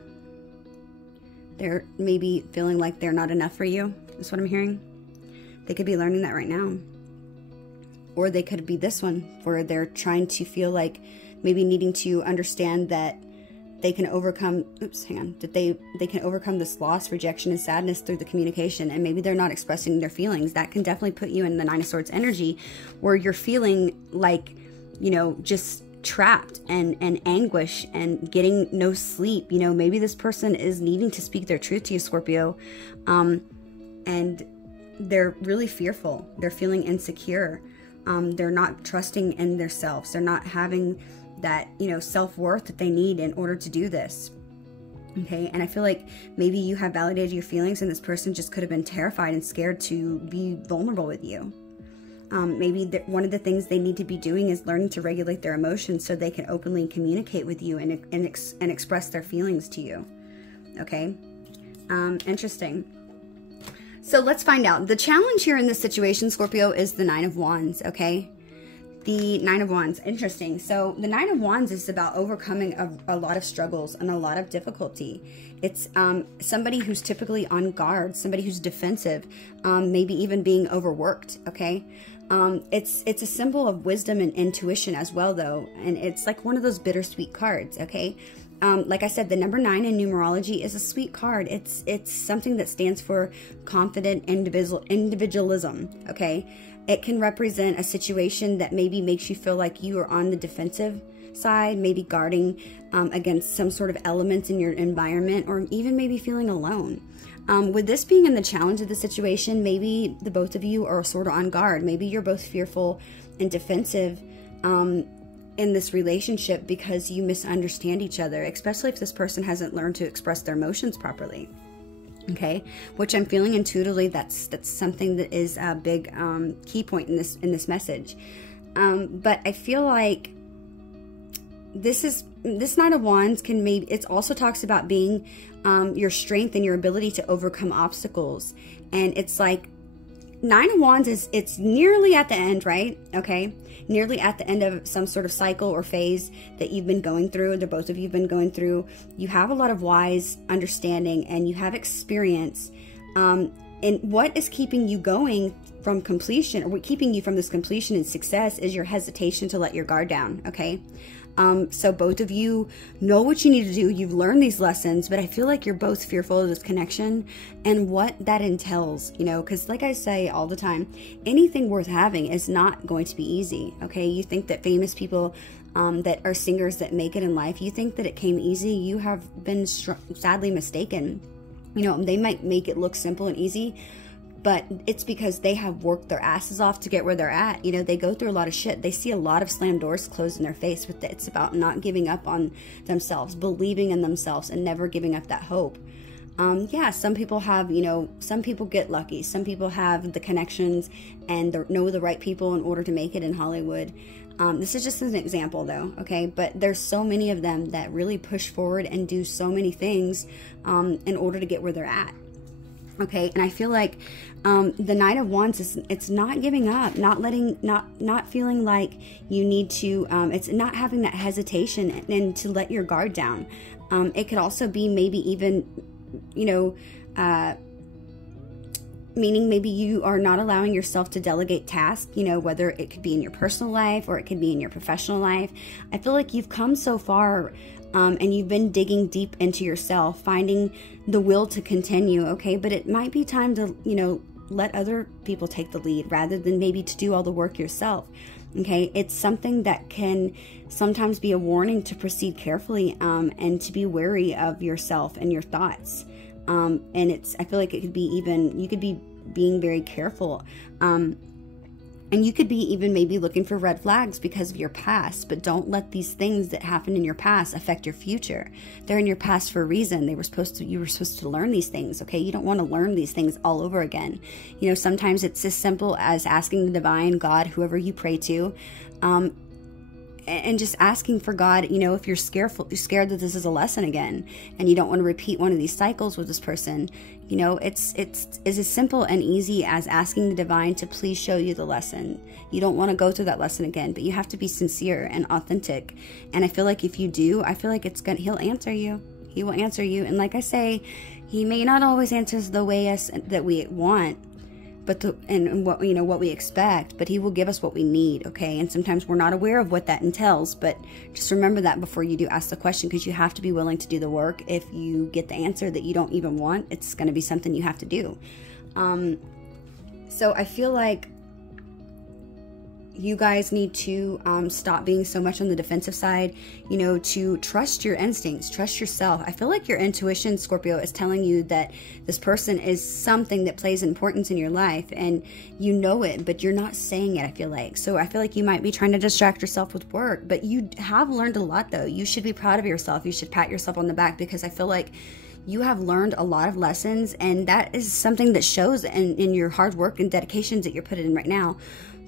They're maybe feeling like they're not enough for you. That's what I'm hearing. They could be learning that right now. Or they could be this one, where they're trying to feel like maybe needing to understand that they can overcome, that they can overcome this loss, rejection, and sadness through the communication. And maybe they're not expressing their feelings. That can definitely put you in the Nine of Swords energy, where you're feeling like, you know, just trapped and anguish and getting no sleep. You know, maybe this person is needing to speak their truth to you, Scorpio. And they're really fearful. They're feeling insecure. They're not trusting in themselves. They're not having that, you know, self-worth that they need in order to do this. Okay, and I feel like maybe you have validated your feelings and this person just could have been terrified and scared to be vulnerable with you. Maybe one of the things they need to be doing is learning to regulate their emotions so they can openly communicate with you and express their feelings to you. Okay, interesting. So let's find out. The challenge here in this situation, Scorpio, is the Nine of Wands, okay? The Nine of Wands. Interesting. So the Nine of Wands is about overcoming a lot of struggles and a lot of difficulty. It's somebody who's typically on guard, somebody who's defensive, maybe even being overworked, okay? It's a symbol of wisdom and intuition as well, though, and it's like one of those bittersweet cards, okay? Like I said, the number 9 in numerology is a sweet card. It's something that stands for confident individualism, okay? It can represent a situation that maybe makes you feel like you are on the defensive side, maybe guarding against some sort of elements in your environment, or even maybe feeling alone. With this being in the challenge of the situation, maybe the both of you are sort of on guard. Maybe you're both fearful and defensive in this relationship because you misunderstand each other, especially if this person hasn't learned to express their emotions properly. Okay, which I'm feeling intuitively that's something that is a big key point in this message. But I feel like this Nine of Wands can it also talks about being your strength and your ability to overcome obstacles. And it's like Nine of Wands it's nearly at the end, right? Okay. Nearly at the end of some sort of cycle or phase that you've been going through, that both of you have been going through. You have a lot of wise understanding and you have experience. And what is keeping you going from completion, or what keeping you from this completion and success, is your hesitation to let your guard down, okay? So both of you know what you need to do. You've learned these lessons, but I feel like you're both fearful of this connection and what that entails, you know, because like I say all the time, anything worth having is not going to be easy, okay? You think that famous people that are singers that make it in life, you think that it came easy. You have been sadly mistaken. You know, they might make it look simple and easy, but it's because they have worked their asses off to get where they're at. You know, they go through a lot of shit. They see a lot of slammed doors closed in their face, but it's about not giving up on themselves, believing in themselves, and never giving up that hope. Yeah, some people have, you know, some people get lucky. Some people have the connections and know the right people in order to make it in Hollywood. This is just an example though, okay? But there's so many of them that really push forward and do so many things in order to get where they're at. Okay, and I feel like the Knight of Wands it's not giving up, not feeling like you need to. It's not having that hesitation and to let your guard down. It could also be maybe even, you know, meaning maybe you are not allowing yourself to delegate tasks. You know, whether it could be in your personal life or it could be in your professional life. I feel like you've come so far. And you've been digging deep into yourself, finding the will to continue, okay? But it might be time to, you know, let other people take the lead rather than maybe to do all the work yourself, okay? It's something that can sometimes be a warning to proceed carefully and to be wary of yourself and your thoughts. And I feel like it could be even, you could be being very careful. And you could be even maybe looking for red flags because of your past, but don't let these things that happened in your past affect your future. They're in your past for a reason. You were supposed to learn these things, okay? You don't want to learn these things all over again. You know, sometimes it's as simple as asking the divine, God, whoever you pray to, and just asking for God, you know, if you're scared that this is a lesson again and you don't want to repeat one of these cycles with this person, you know, it's as simple and easy as asking the divine to please show you the lesson. You don't want to go through that lesson again, but you have to be sincere and authentic. And I feel like if you do, I feel like he'll answer you. He will answer you. And like I say, he may not always answer the way that we want, but what we expect, but he will give us what we need, okay? And sometimes we're not aware of what that entails, but just remember that before you do ask the question, because you have to be willing to do the work. If you get the answer that you don't even want, it's going to be something you have to do. So I feel like you guys need to stop being so much on the defensive side, you know, to trust your instincts, trust yourself. I feel like your intuition, Scorpio, is telling you that this person is something that plays importance in your life, and you know it, but you're not saying it, I feel like. So I feel like you might be trying to distract yourself with work, but you have learned a lot, though. You should be proud of yourself. You should pat yourself on the back, because I feel like you have learned a lot of lessons, and that is something that shows in your hard work and dedications that you're putting in right now.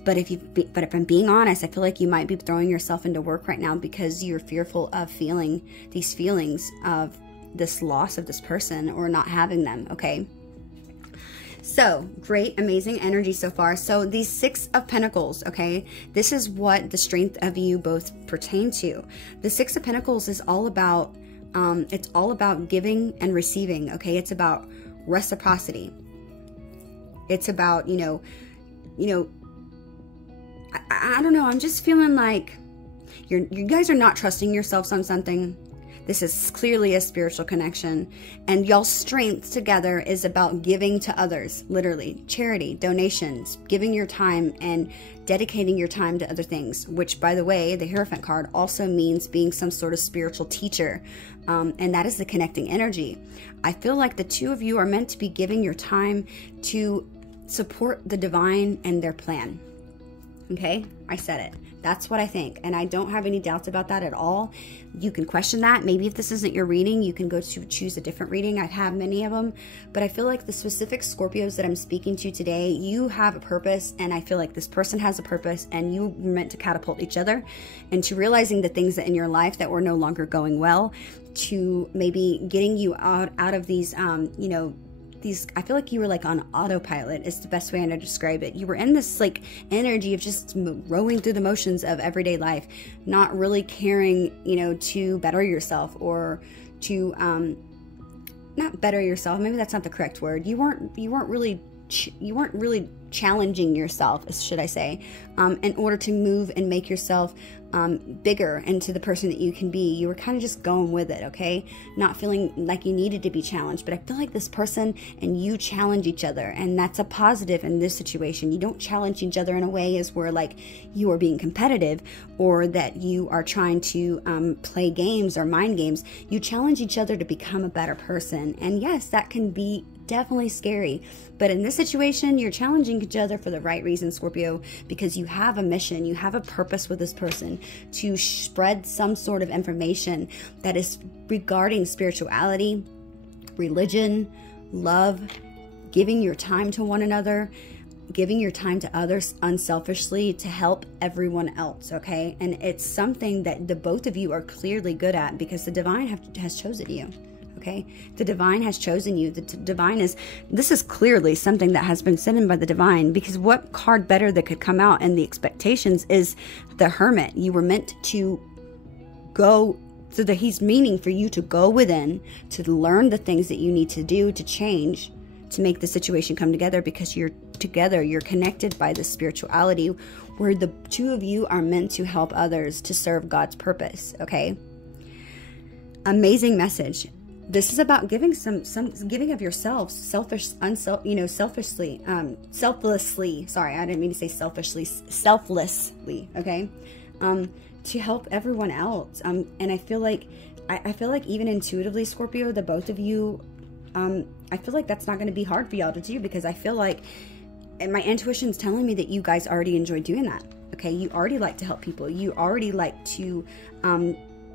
But if I'm being honest, I feel like you might be throwing yourself into work right now because you're fearful of feeling these feelings of this loss of this person or not having them, okay? So, great, amazing energy so far. So these Six of Pentacles, okay? This is what the strength of you both pertain to. The Six of Pentacles is all about, it's all about giving and receiving, okay? It's about reciprocity. It's about, you know, I don't know. I'm just feeling like you guys are not trusting yourselves on something. This is clearly a spiritual connection, and y'all's strength together is about giving to others, literally charity, donations, giving your time and dedicating your time to other things, which, by the way, the Hierophant card also means being some sort of spiritual teacher, and that is the connecting energy. I feel like the two of you are meant to be giving your time to support the divine and their plan. Okay, I said it. That's what I think, and I don't have any doubts about that at all. You can question that. Maybe if this isn't your reading, you can go to choose a different reading. I've had many of them, but I feel like the specific Scorpios that I'm speaking to today, you have a purpose, and I feel like this person has a purpose, and you were meant to catapult each other into realizing the things that in your life that were no longer going well, to maybe getting you out of these, you know, I feel like you were like on autopilot is the best way to describe it. You were in this like energy of just rowing through the motions of everyday life, not really caring, you know, to better yourself or to, not better yourself. Maybe that's not the correct word. You weren't really challenging yourself, should I say, in order to move and make yourself bigger into the person that you can be. You were kind of just going with it, okay? Not feeling like you needed to be challenged. But I feel like this person and you challenge each other, and that's a positive in this situation. You don't challenge each other in a way as where like you are being competitive or that you are trying to play games or mind games. You challenge each other to become a better person. And yes, that can be definitely scary, but in this situation you're challenging each other for the right reason, Scorpio, because you have a mission, you have a purpose with this person to spread some sort of information that is regarding spirituality, religion, love, giving your time to one another, giving your time to others unselfishly to help everyone else, okay? And it's something that the both of you are clearly good at because the divine has chosen you. Okay, the divine has chosen you. The divine this is clearly something that has been sent in by the divine, because what card better that could come out in the expectations is the Hermit. You were meant to go, so that he's meaning for you to go within, to learn the things that you need to do to change, to make the situation come together, because you're together, you're connected by the spirituality where the two of you are meant to help others to serve God's purpose, okay? Amazing message. This is about giving some giving of yourself, selflessly. Sorry, I didn't mean to say selflessly. Okay, to help everyone else. And I feel like even intuitively, Scorpio, the both of you, I feel like that's not going to be hard for y'all to do, because I feel like, and my intuition's telling me that you guys already enjoy doing that. Okay, you already like to help people. You already like to.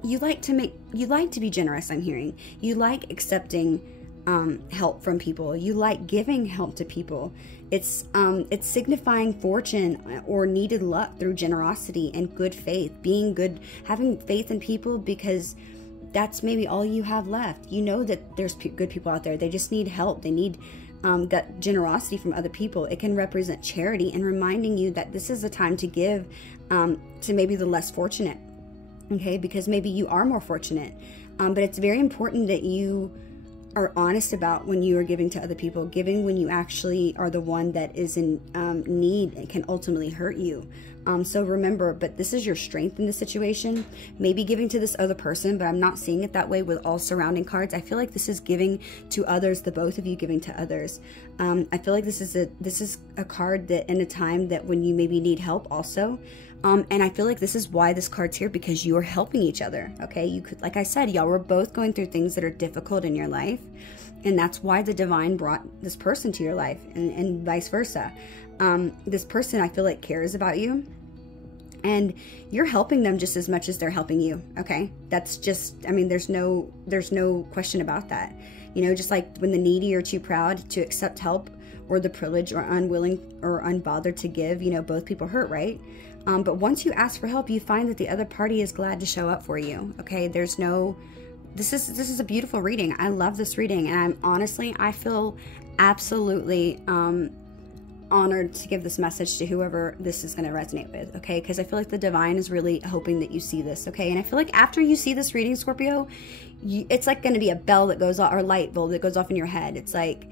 You like to be generous, I'm hearing. You like accepting help from people. You like giving help to people. It's signifying fortune or needed luck through generosity and good faith, being good, having faith in people, because that's maybe all you have left. You know that there's good people out there. They just need help. They need that generosity from other people. It can represent charity and reminding you that this is a time to give to maybe the less fortunate. Okay, because maybe you are more fortunate, but it's very important that you are honest about when you are giving to other people. Giving when you actually are the one that is in need and can ultimately hurt you. So remember, but this is your strength in this situation. Maybe giving to this other person, but I'm not seeing it that way with all surrounding cards. I feel like this is giving to others, the both of you giving to others. I feel like this is a card that in a time that when you maybe need help also. And I feel like this is why this card's here, because you are helping each other, okay? You could, like I said, y'all were both going through things that are difficult in your life, and that's why the divine brought this person to your life, and vice versa. This person, I feel like, cares about you, and you're helping them just as much as they're helping you, okay? That's just, I mean, there's no question about that. You know, just like when the needy are too proud to accept help, or the privileged or unwilling or unbothered to give, you know, both people hurt, right? But once you ask for help, you find that the other party is glad to show up for you. Okay, this is a beautiful reading. I love this reading, and I feel absolutely honored to give this message to whoever this is going to resonate with. Okay, because I feel like the divine is really hoping that you see this. Okay, and I feel like after you see this reading, Scorpio, it's like going to be a bell that goes off, or light bulb that goes off in your head. It's like,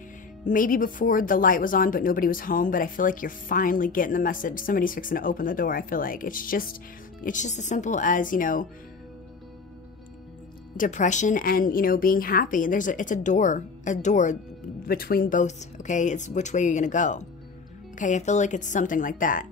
maybe before the light was on, but nobody was home, but I feel like you're finally getting the message. Somebody's fixing to open the door. I feel like it's just as simple as, you know, depression and, you know, being happy. And it's a door between both. Okay. It's which way you're going to go. Okay. I feel like it's something like that.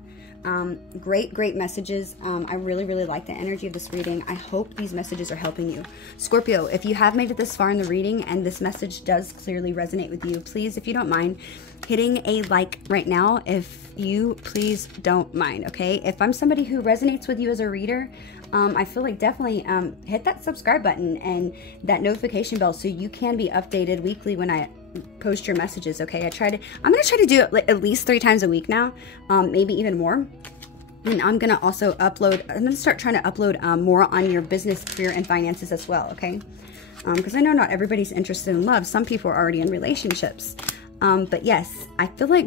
Great messages. I really like the energy of this reading. I hope these messages are helping you. Scorpio, if you have made it this far in the reading and this message does clearly resonate with you, please, if you don't mind, hitting a like right now, if you please don't mind, okay? If I'm somebody who resonates with you as a reader, I feel like definitely hit that subscribe button and that notification bell so you can be updated weekly when I post your messages, okay? I'm gonna try to do it like at least 3 times a week now, maybe even more. And I'm gonna also upload, I'm gonna start trying to upload more on your business, career, and finances as well, okay? Because I know not everybody's interested in love. Some people are already in relationships. But yes, I feel like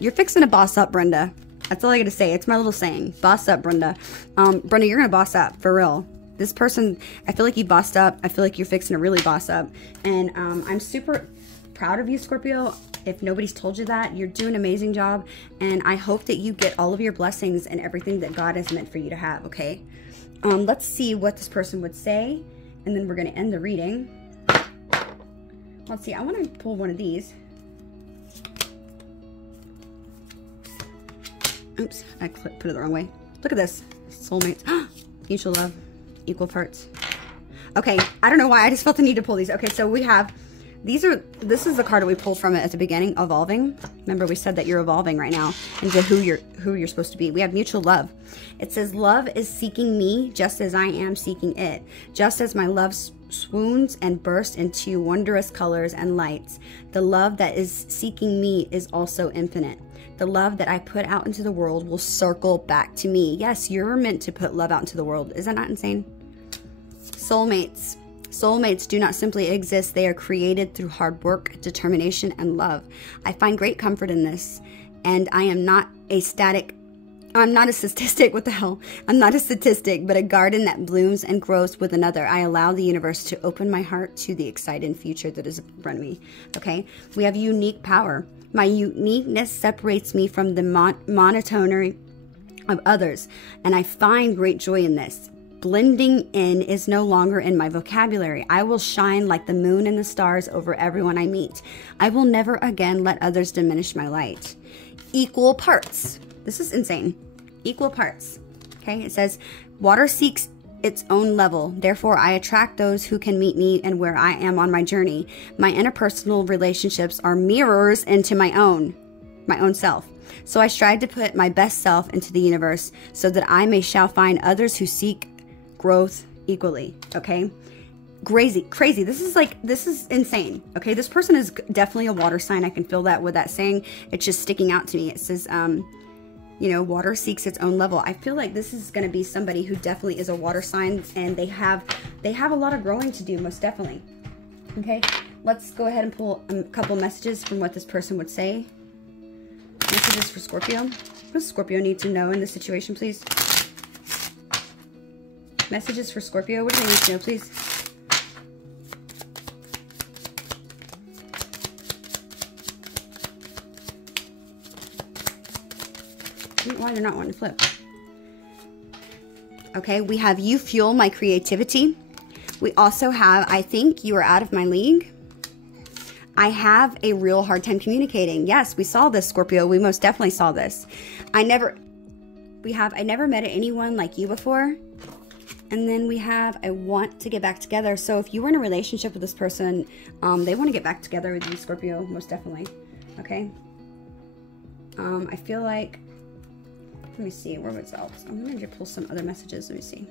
you're fixing to boss up, Brenda. That's all I gotta say. It's my little saying. Boss up, Brenda. Brenda, you're gonna boss up, for real. This person, I feel like you bossed up. I feel like you're fixing to really boss up. And I'm super proud of you, Scorpio. If nobody's told you that, you're doing an amazing job. And I hope that you get all of your blessings and everything that God has meant for you to have, okay? Let's see what this person would say. And then we're gonna end the reading. Let's see, I wanna pull one of these. Oops, I put it the wrong way. Look at this. Soulmates. Mutual love. Equal parts. Okay, I don't know why. I just felt the need to pull these. Okay, so we have... this is the card that we pulled from it at the beginning. Evolving. Remember, we said that you're evolving right now into who you're supposed to be. We have mutual love. It says, love is seeking me just as I am seeking it. Just as my love swoons and bursts into wondrous colors and lights. The love that is seeking me is also infinite. The love that I put out into the world will circle back to me. Yes, you're meant to put love out into the world. Isn't that insane? Soulmates. Soulmates do not simply exist. They are created through hard work, determination, and love. I find great comfort in this. And I am not a statistic. What the hell? I'm not a statistic, but a garden that blooms and grows with another. I allow the universe to open my heart to the exciting future that is in front of me. Okay? We have unique power. My uniqueness separates me from the monotony of others, and I find great joy in this. Blending in is no longer in my vocabulary. I will shine like the moon and the stars over everyone I meet. I will never again let others diminish my light. Equal parts. This is insane. Equal parts. Okay, it says, water seeks its own level. Therefore, I attract those who can meet me and where I am on my journey. My interpersonal relationships are mirrors into my own self. So I strive to put my best self into the universe so that I shall find others who seek growth equally. Okay? Crazy. This is insane. Okay? This person is definitely a water sign. I can feel that with that saying. It's just sticking out to me. It says, you know, water seeks its own level. I feel like this is going to be somebody who definitely is a water sign, and they have a lot of growing to do, most definitely. Okay, let's go ahead and pull a couple messages from what this person would say. Messages for Scorpio. What does Scorpio need to know in this situation, please? Messages for Scorpio. What do they need to know, please? Why they're not wanting to flip. Okay, we have you fuel my creativity. We also have, I think you are out of my league. I have a real hard time communicating. Yes, we saw this, Scorpio. We most definitely saw this. I never met anyone like you before. And then we have, I want to get back together. So if you were in a relationship with this person, they want to get back together with you, Scorpio, most definitely. Okay. I feel like, let me see, where was else? I'm going to pull some other messages. Let me see.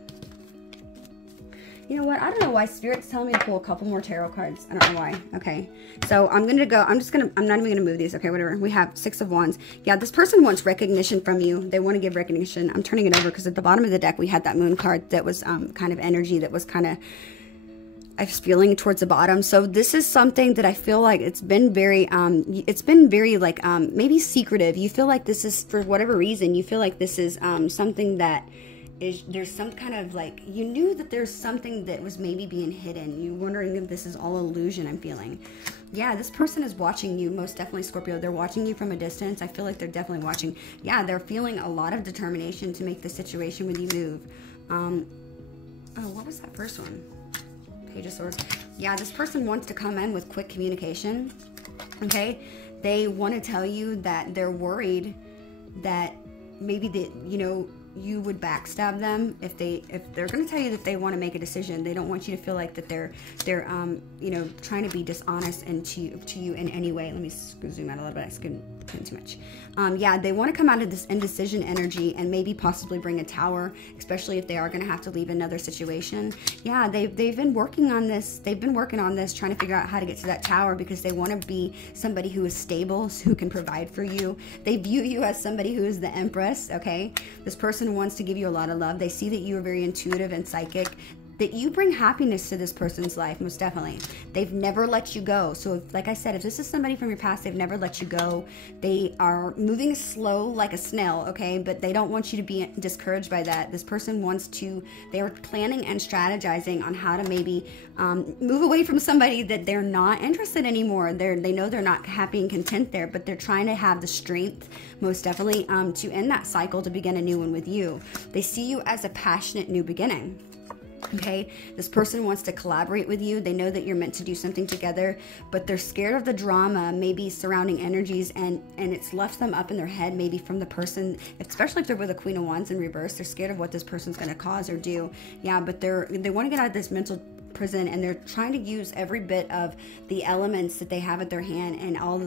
You know what? I don't know why Spirit's telling me to pull a couple more tarot cards. I don't know why. Okay. So I'm going to go, I'm not even going to move these. Okay, whatever. We have 6 of Wands. Yeah, this person wants recognition from you. They want to give recognition. I'm turning it over because at the bottom of the deck, we had that moon card that was kind of energy that was kind of, I was feeling towards the bottom. So this is something that I feel like it's been very like, maybe secretive. You feel like this is, for whatever reason, you feel like this is something that is, there's some kind of like, you knew that there's something that was maybe being hidden. You're wondering if this is all illusion, I'm feeling. Yeah, this person is watching you, most definitely, Scorpio. They're watching you from a distance. I feel like they're definitely watching. Yeah, they're feeling a lot of determination to make the situation with you move. Oh, what was that first one? Page of Swords. Yeah, this person wants to come in with quick communication. Okay? They want to tell you that they're worried that maybe that, you know, you would backstab them if they're going to tell you that they want to make a decision. They don't want you to feel like that they're you know, trying to be dishonest and to you in any way. Let me zoom out a little bit. I skimmed too much. Yeah, they want to come out of this indecision energy and maybe possibly bring a tower, especially if they are going to have to leave another situation. Yeah, they've been working on this. They've been working on this, trying to figure out how to get to that tower because they want to be somebody who is stable, who can provide for you. They view you as somebody who is the Empress, okay? This person wants to give you a lot of love. They see that you are very intuitive and psychic. that you bring happiness to this person's life, most definitely. They've never let you go. So if, like I said, if this is somebody from your past, they've never let you go. They are moving slow like a snail, okay? But they don't want you to be discouraged by that. This person wants to, they are planning and strategizing on how to maybe move away from somebody that they're not interested anymore. They know they're not happy and content there, but they're trying to have the strength, most definitely, to end that cycle, to begin a new one with you. They see you as a passionate new beginning. Okay, this person wants to collaborate with you. They know that you're meant to do something together, but they're scared of the drama, maybe surrounding energies, and it's left them up in their head, maybe from the person, especially if they're with a Queen of Wands in reverse. They're scared of what this person's going to cause or do. Yeah, but they want to get out of this mental prison, and they're trying to use every bit of the elements that they have at their hand and all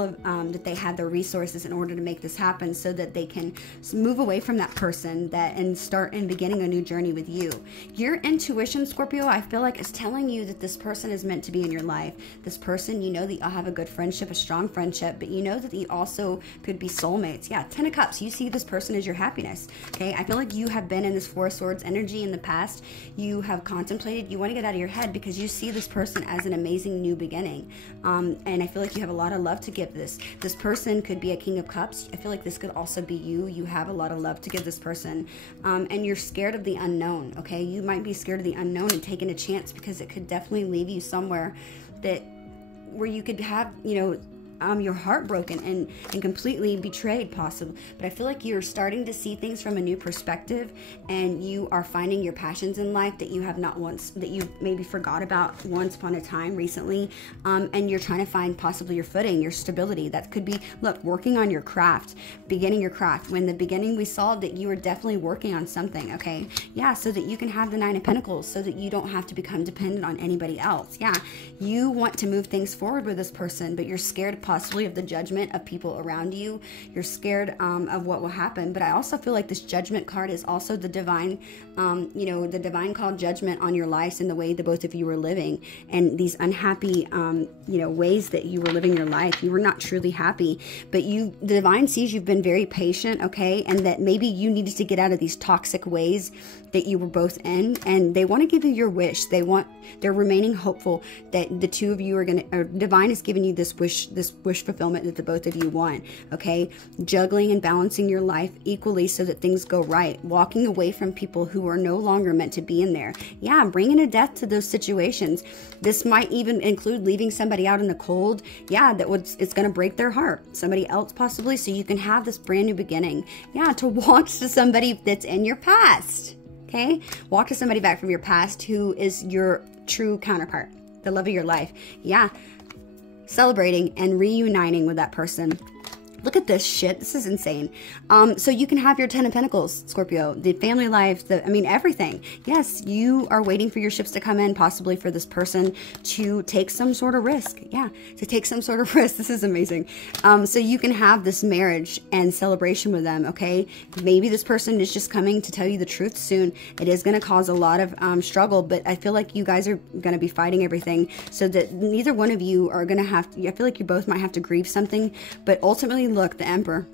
of that they have, their resources, in order to make this happen, so that they can move away from that person and start and beginning a new journey with you. Your intuition, Scorpio, I feel like is telling you that this person is meant to be in your life. This person, you know that you'll have a good friendship, a strong friendship, but you know that you also could be soulmates. Yeah, 10 of Cups, you see this person as your happiness. Okay, I feel like you have been in this Four of Swords energy in the past. You have contemplated, you want to get out of your head because you see this person as an amazing new beginning, and I feel like you have a lot of love to give this person. Could be a King of Cups. I feel like this could also be you have a lot of love to give this person, and you're scared of the unknown. Okay, you might be scared of the unknown and taking a chance, because it could definitely leave you somewhere where you could have, your heart broken and completely betrayed, possibly. But I feel like you're starting to see things from a new perspective, and you are finding your passions in life that you have not once, that you maybe forgot about once upon a time recently, and you're trying to find possibly your footing, your stability. That could be, look, working on your craft, beginning your craft. When the beginning we saw that you were definitely working on something, okay? Yeah, so that you can have the Nine of Pentacles, so that you don't have to become dependent on anybody else. Yeah, you want to move things forward with this person, but you're scared possibly of the judgment of people around you. You're scared of what will happen. But I also feel like this Judgment card is also the divine, the divine called judgment on your lives and the way the both of you were living, and these unhappy, ways that you were living your life. You were not truly happy, but the divine sees you've been very patient, okay, and that maybe you needed to get out of these toxic ways that you were both in, and they want to give you your wish. They're remaining hopeful that the two of you are divine is giving you this wish fulfillment that the both of you want, okay? Juggling and balancing your life equally so that things go right. Walking away from people who are no longer meant to be in there. Yeah, bringing a death to those situations. This might even include leaving somebody out in the cold. Yeah, it's going to break their heart. Somebody else possibly, so you can have this brand new beginning. Yeah, to walk to somebody that's in your past. Okay? Walk to somebody back from your past who is your true counterpart, the love of your life. Yeah. Celebrating and reuniting with that person. Look at this shit. This is insane. So you can have your 10 of Pentacles, Scorpio, the family life, everything. Yes, you are waiting for your ships to come in, possibly for this person to take some sort of risk. Yeah, to take some sort of risk. This is amazing. So you can have this marriage and celebration with them, okay? Maybe this person is just coming to tell you the truth soon. It is going to cause a lot of struggle, but I feel like you guys are going to be fighting everything, so that neither one of you are going to have to, I feel like you both might have to grieve something, but ultimately, look, the Emperor.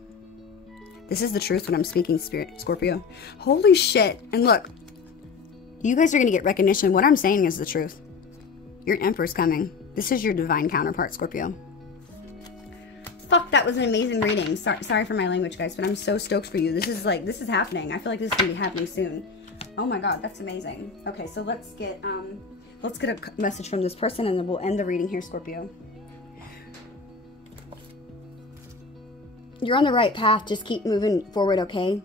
This is the truth when I'm speaking, Spirit, Scorpio. Holy shit. And look, you guys are going to get recognition. What I'm saying is the truth. Your Emperor's coming. This is your divine counterpart, Scorpio. Fuck, that was an amazing reading. Sorry for my language, guys, but I'm so stoked for you. This is happening. I feel like this is going to be happening soon. Oh my god, that's amazing. Okay, so let's get a message from this person, and then we'll end the reading here, Scorpio. You're on the right path. Just keep moving forward, okay?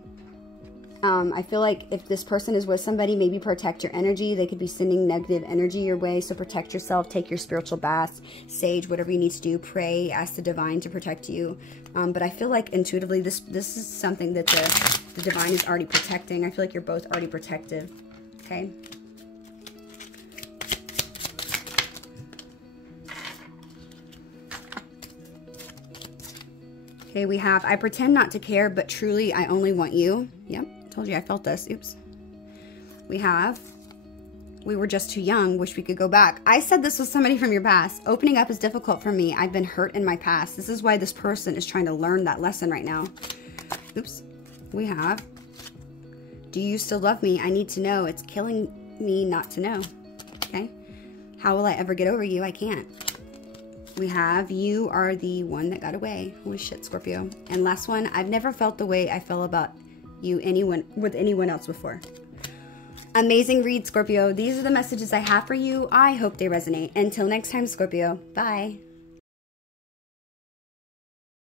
I feel like if this person is with somebody, maybe protect your energy. They could be sending negative energy your way, so protect yourself. Take your spiritual baths, sage, whatever you need to do. Pray, ask the divine to protect you. But I feel like intuitively, this is something that the divine is already protecting. I feel like you're both already protective, okay? Okay, we have, I pretend not to care, but truly I only want you. Yep, told you I felt this. Oops. We have, we were just too young, wish we could go back. I said this was somebody from your past. Opening up is difficult for me. I've been hurt in my past. This is why this person is trying to learn that lesson right now. Oops. We have, do you still love me? I need to know. It's killing me not to know. Okay? How will I ever get over you? I can't. We have, you are the one that got away. Holy shit, Scorpio. And last one, I've never felt the way I feel about you with anyone else before. Amazing read, Scorpio. These are the messages I have for you. I hope they resonate. Until next time, Scorpio. Bye.